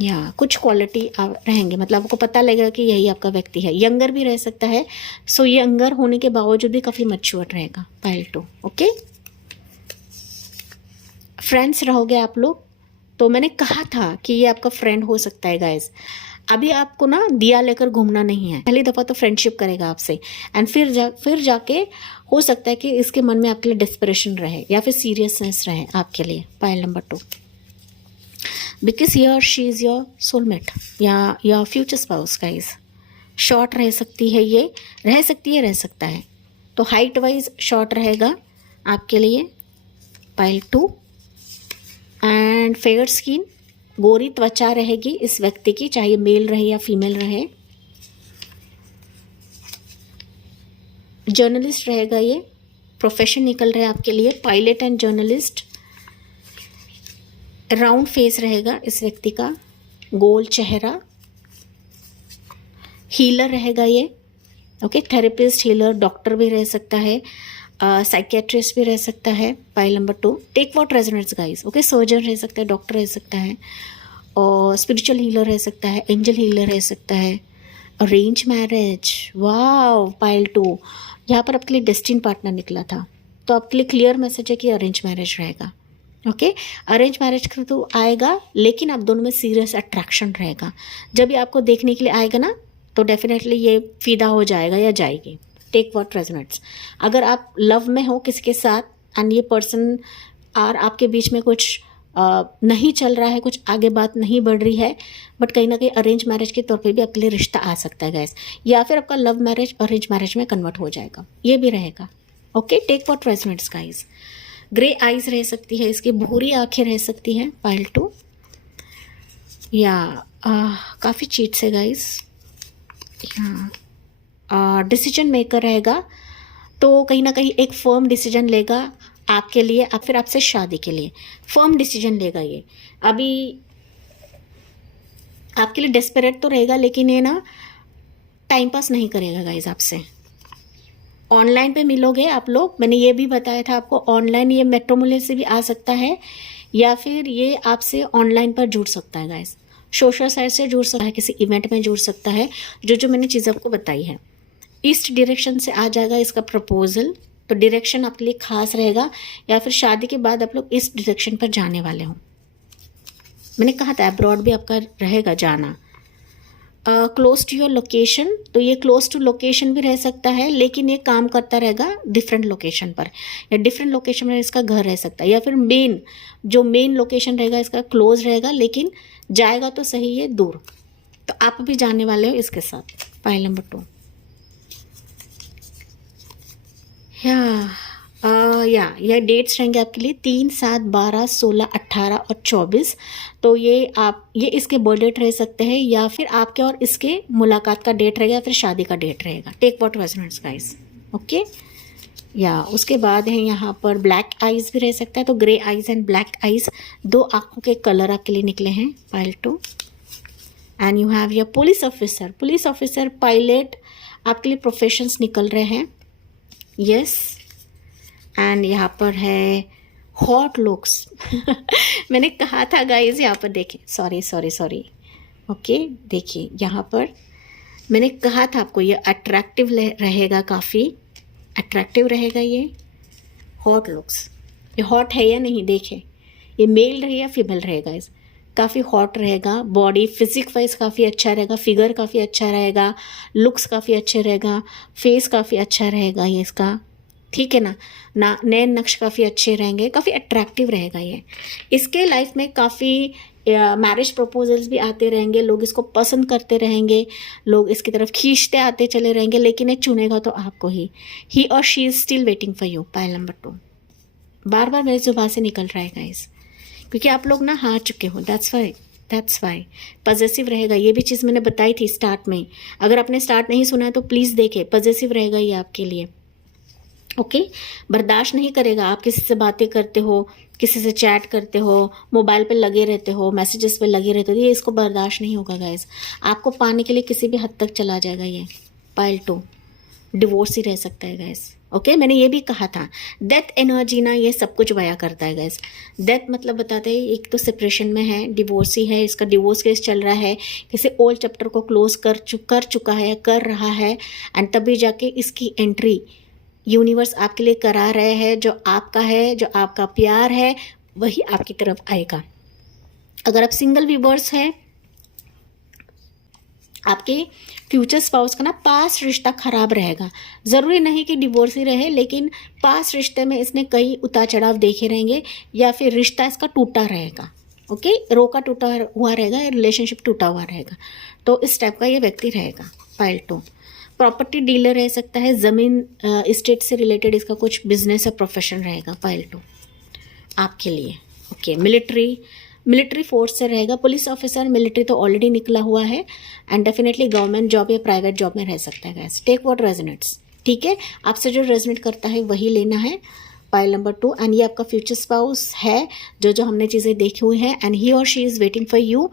या कुछ क्वालिटी रहेंगे, मतलब आपको पता लगेगा कि यही आपका व्यक्ति है। यंगर भी रह सकता है, सो यंगर होने के बावजूद भी काफ़ी मैच्योर रहेगा पायल 2। ओके फ्रेंड्स रहोगे आप लोग, तो मैंने कहा था कि ये आपका फ्रेंड हो सकता है गाइस। अभी आपको ना दिया लेकर घूमना नहीं है, पहली दफ़ा तो फ्रेंडशिप करेगा आपसे एंड फिर जाके हो सकता है कि इसके मन में आपके लिए डिस्परेशन रहे या फिर सीरियसनेस रहे आपके लिए। पायल नंबर 2 बिकॉज ही और शी इज़ योर सोलमेट या your future spouse guys. Short रह सकती है, ये रह सकती है, रह सकता है, तो हाइट वाइज शॉर्ट रहेगा आपके लिए पायल 2 एंड फेयर स्किन, गोरी त्वचा रहेगी इस व्यक्ति की, चाहे मेल रहे या फीमेल रहे। जर्नलिस्ट रहेगा ये, प्रोफेशन निकल रहा है आपके लिए pilot and journalist. Round face रहेगा इस व्यक्ति का, गोल चेहरा। हीलर रहेगा ये, ओके थेरेपिस्ट, हीलर, डॉक्टर भी रह सकता है, साइकेट्रिस्ट भी रह सकता है। Pile number 2 take what resonates guys. Okay surgeon रह सकता है, डॉक्टर रह सकता है, और स्पिरिचुअल हीलर रह सकता है, एंजल हीलर रह सकता है। अरेंज मैरिज, वाव पायल 2 यहाँ पर आपके लिए डेस्टिन पार्टनर निकला था, तो आपके लिए क्लियर मैसेज है कि अरेंज मैरिज रहेगा। ओके अरेंज मैरिज का तो आएगा, लेकिन आप दोनों में सीरियस अट्रैक्शन रहेगा। जब ये आपको देखने के लिए आएगा ना, तो डेफिनेटली ये फिदा हो जाएगा या जाएगी। Take what resonates. अगर आप लव में हो किसी के साथ एंड ये पर्सन और आपके बीच में कुछ नहीं चल रहा है, कुछ आगे बात नहीं बढ़ रही है, बट कहीं ना कहीं अरेंज मैरिज के तौर पे भी आपके लिए रिश्ता आ सकता है गाइस, या फिर आपका लव मैरिज अरेंज मैरिज में कन्वर्ट हो जाएगा, ये भी रहेगा। Okay take what resonates guys. Grey eyes रह सकती है इसकी, भूरी आंखें रह सकती हैं पायल 2, या काफ़ी चीट्स है गाइस। डिसीजन मेकर रहेगा, तो कहीं ना कहीं एक फर्म डिसीजन लेगा आपके लिए, आप फिर आपसे शादी के लिए फर्म डिसीजन लेगा ये। अभी आपके लिए डेस्परेट तो रहेगा, लेकिन ये ना टाइम पास नहीं करेगा गाइज आपसे। ऑनलाइन पे मिलोगे आप लोग, मैंने ये भी बताया था आपको, ऑनलाइन ये मेट्रोमोले से भी आ सकता है, या फिर ये आपसे ऑनलाइन पर जुड़ सकता है गाइज, सोशल साइट से जुड़ सकता है, किसी इवेंट में जुड़ सकता है, जो मैंने चीज़ आपको बताई है। ईस्ट डायरेक्शन से आ जाएगा इसका प्रपोजल, तो डायरेक्शन आपके लिए खास रहेगा, या फिर शादी के बाद आप लोग इस डायरेक्शन पर जाने वाले हो। मैंने कहा था अब्रॉड भी आपका रहेगा जाना। क्लोज टू योर लोकेशन, तो ये क्लोज टू लोकेशन भी रह सकता है, लेकिन ये काम करता रहेगा डिफरेंट लोकेशन पर, या डिफरेंट लोकेशन में इसका घर रह सकता है, या फिर मेन लोकेशन रहेगा इसका क्लोज रहेगा, लेकिन जाएगा तो सही है दूर। तो आप भी जाने वाले हो इसके साथ। पायल नंबर 2 या डेट्स रहेंगे आपके लिए 3, 7, 12, 16, 18 और 24। तो ये इसके बर्थ डेट रह सकते हैं, या फिर आपके और इसके मुलाकात का डेट रहेगा, या फिर शादी का डेट रहेगा। Take what resonates guys. Okay. या उसके बाद है यहाँ पर ब्लैक आइज़ भी रह सकता है, तो grey eyes and black eyes, दो आँखों के कलर आपके लिए निकले हैं pile 2। And you have your police officer, police officer, pilot आपके लिए प्रोफेशंस निकल रहे हैं, यस। एंड यहाँ पर है हॉट लुक्स मैंने कहा था गाइज, यहाँ पर देखिए, सॉरी ओके, देखिए यहाँ पर मैंने कहा था आपको ये अट्रैक्टिव रहेगा, काफ़ी अट्रैक्टिव रहेगा ये हॉट लुक्स। ये हॉट है या नहीं, देखें ये मेल रहे या फीमेल रहेगा, इस काफ़ी हॉट रहेगा, बॉडी फिजिक वाइज काफ़ी अच्छा रहेगा, फिगर काफ़ी अच्छा रहेगा, लुक्स काफ़ी अच्छे रहेगा, फेस काफ़ी अच्छा रहेगा ये इसका, ठीक है ना नए नक्श काफ़ी अच्छे रहेंगे, काफ़ी अट्रैक्टिव रहेगा ये। इसके लाइफ में काफ़ी मैरिज प्रपोजल्स भी आते रहेंगे, लोग इसको पसंद करते रहेंगे, लोग इसकी तरफ खींचते आते चले रहेंगे, लेकिन ये चुनेगा तो आपको ही और she is still waiting for you. Pile number 2 बार बार मेरे जुबान से निकल रहा है गाइस, क्योंकि आप लोग ना हार चुके हो, दैट्स वाई पॉजेसिव रहेगा। ये भी चीज़ मैंने बताई थी स्टार्ट में, अगर आपने स्टार्ट नहीं सुना है तो प्लीज़ देखें, पॉजेसिव रहेगा ये आपके लिए, ओके। बर्दाश्त नहीं करेगा, आप किसी से बातें करते हो, किसी से चैट करते हो, मोबाइल पे लगे रहते हो, मैसेजेस पे लगे रहते हो, ये इसको बर्दाश्त नहीं होगा गाइस। आपको पाने के लिए किसी भी हद तक चला जाएगा ये। पाइल 2 डिवोर्स ही रह सकता है गाइस, ओके। मैंने ये भी कहा था, डेथ एनर्जी ना ये सब कुछ बया करता है गाइस। डेथ मतलब बताते हैं एक तो सेपरेशन में है, डिवोर्स ही है, इसका डिवोर्स केस चल रहा है, किसी ओल्ड चैप्टर को क्लोज कर चुका है, कर रहा है, एंड तभी जाके इसकी एंट्री यूनिवर्स आपके लिए करा रहे हैं। जो आपका है, जो आपका प्यार है, वही आपकी तरफ आएगा। अगर आप सिंगल व्यूअर्स हैं, आपके फ्यूचर स्पाउस का ना पास्ट रिश्ता खराब रहेगा, ज़रूरी नहीं कि डिवोर्स ही रहे, लेकिन पास्ट रिश्ते में इसने कई उतार चढ़ाव देखे रहेंगे, या फिर रिश्ता इसका टूटा रहेगा, ओके, रोका टूटा हुआ रहेगा, या रिलेशनशिप टूटा हुआ रहेगा, तो इस टाइप का ये व्यक्ति रहेगा। पाइल 2 प्रॉपर्टी डीलर रह सकता है, ज़मीन स्टेट से रिलेटेड इसका कुछ बिजनेस या प्रोफेशन रहेगा। पाइल 2 आपके लिए, ओके। मिलिट्री फोर्स से रहेगा, पुलिस ऑफिसर, मिलिट्री तो ऑलरेडी निकला हुआ है, एंड डेफिनेटली गवर्नमेंट जॉब या प्राइवेट जॉब में रह सकता है गाइस। टेक व्हाट रेजोनेट्स, ठीक है, आपसे जो रेजोनेट करता है वही लेना है। पाइल नंबर 2 एंड ये आपका फ्यूचर स्पाउस है, जो हमने चीज़ें देखी हुई हैं, एंड ही और she is waiting for you,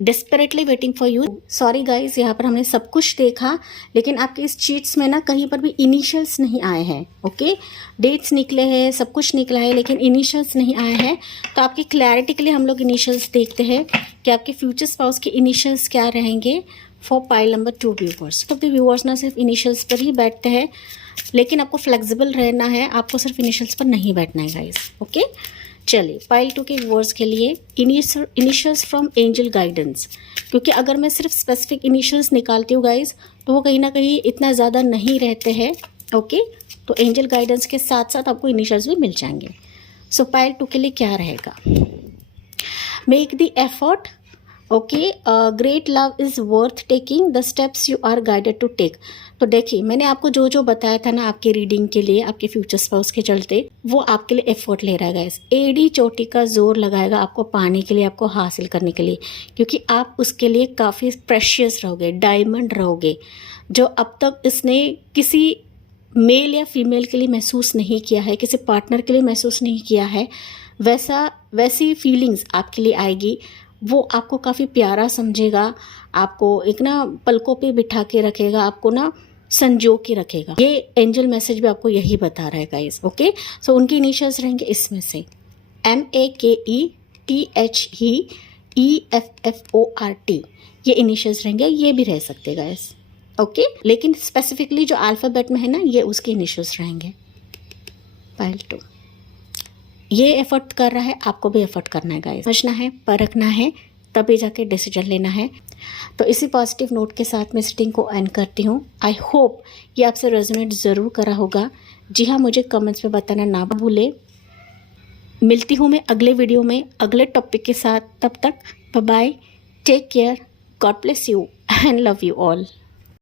desperately waiting for you. Sorry guys, यहाँ पर हमने सब कुछ देखा, लेकिन आपके इस चीट्स में ना कहीं पर भी इनिशियल्स नहीं आए हैं, ओके। डेट्स निकले हैं, सब कुछ निकला है, लेकिन इनिशियल्स नहीं आए हैं। तो आपकी क्लैरिटी के लिए हम लोग इनिशियल्स देखते हैं कि आपके फ्यूचर स्पाउस के इनिशियल्स क्या रहेंगे फॉर पाइल नंबर 2 व्यूवर्स। तो व्यूवर्स ना सिर्फ इनिशियल्स पर ही बैठते हैं, लेकिन आपको फ्लेक्सिबल रहना है, आपको सिर्फ इनिशियल्स पर नहीं बैठना है गाइज, ओके। चलिए पाइल 2 के व्यूअर्स के लिए इनिशियल्स फ्रॉम एंजल गाइडेंस, क्योंकि अगर मैं सिर्फ स्पेसिफिक इनिशियल्स निकालती हूँ गाइज, तो वो कहीं ना कहीं इतना ज़्यादा नहीं रहते हैं, ओके। तो एंजल गाइडेंस के साथ साथ आपको इनिशियल्स भी मिल जाएंगे। सो पाइल 2 के लिए क्या रहेगा, make the effort, okay, great love is worth taking the steps you are guided to take. तो देखिए मैंने आपको जो जो बताया था ना आपकी रीडिंग के लिए, आपके फ्यूचर स्पाउस के चलते, वो आपके लिए एफर्ट ले रहा है गाइस, एड़ी चोटी का जोर लगाएगा आपको पाने के लिए, आपको हासिल करने के लिए, क्योंकि आप उसके लिए काफ़ी प्रेशियस रहोगे, डायमंड रहोगे, जो अब तक इसने किसी मेल या फीमेल के लिए महसूस नहीं किया है, किसी पार्टनर के लिए महसूस नहीं किया है, वैसी फीलिंग्स आपके लिए आएगी। वो आपको काफ़ी प्यारा समझेगा, आपको एक ना पलकों पे बिठा के रखेगा, आपको ना संजो के रखेगा। ये एंजल मैसेज भी आपको यही बता रहा है गाइस, ओके। सो उनके इनिशियल्स रहेंगे इसमें से MAKETHEEFFORT, ये इनिशियल्स रहेंगे, ये भी रह सकते गाइस, ओके। लेकिन स्पेसिफिकली जो अल्फ़ाबेट में है ना, ये उसके इनिशियल्स रहेंगे। पाइल 2 ये एफर्ट कर रहा है, आपको भी एफर्ट करना है गाइस, समझना है, परखना है, तभी जाके डिसीजन लेना है। तो इसी पॉजिटिव नोट के साथ मैं रीडिंग को एंड करती हूँ। आई होप ये आपसे रेजोनेट ज़रूर करा होगा। जी हाँ, मुझे कमेंट्स में बताना ना भूले। मिलती हूँ मैं अगले वीडियो में अगले टॉपिक के साथ, तब तक bye bye, take care, God bless you and love you all.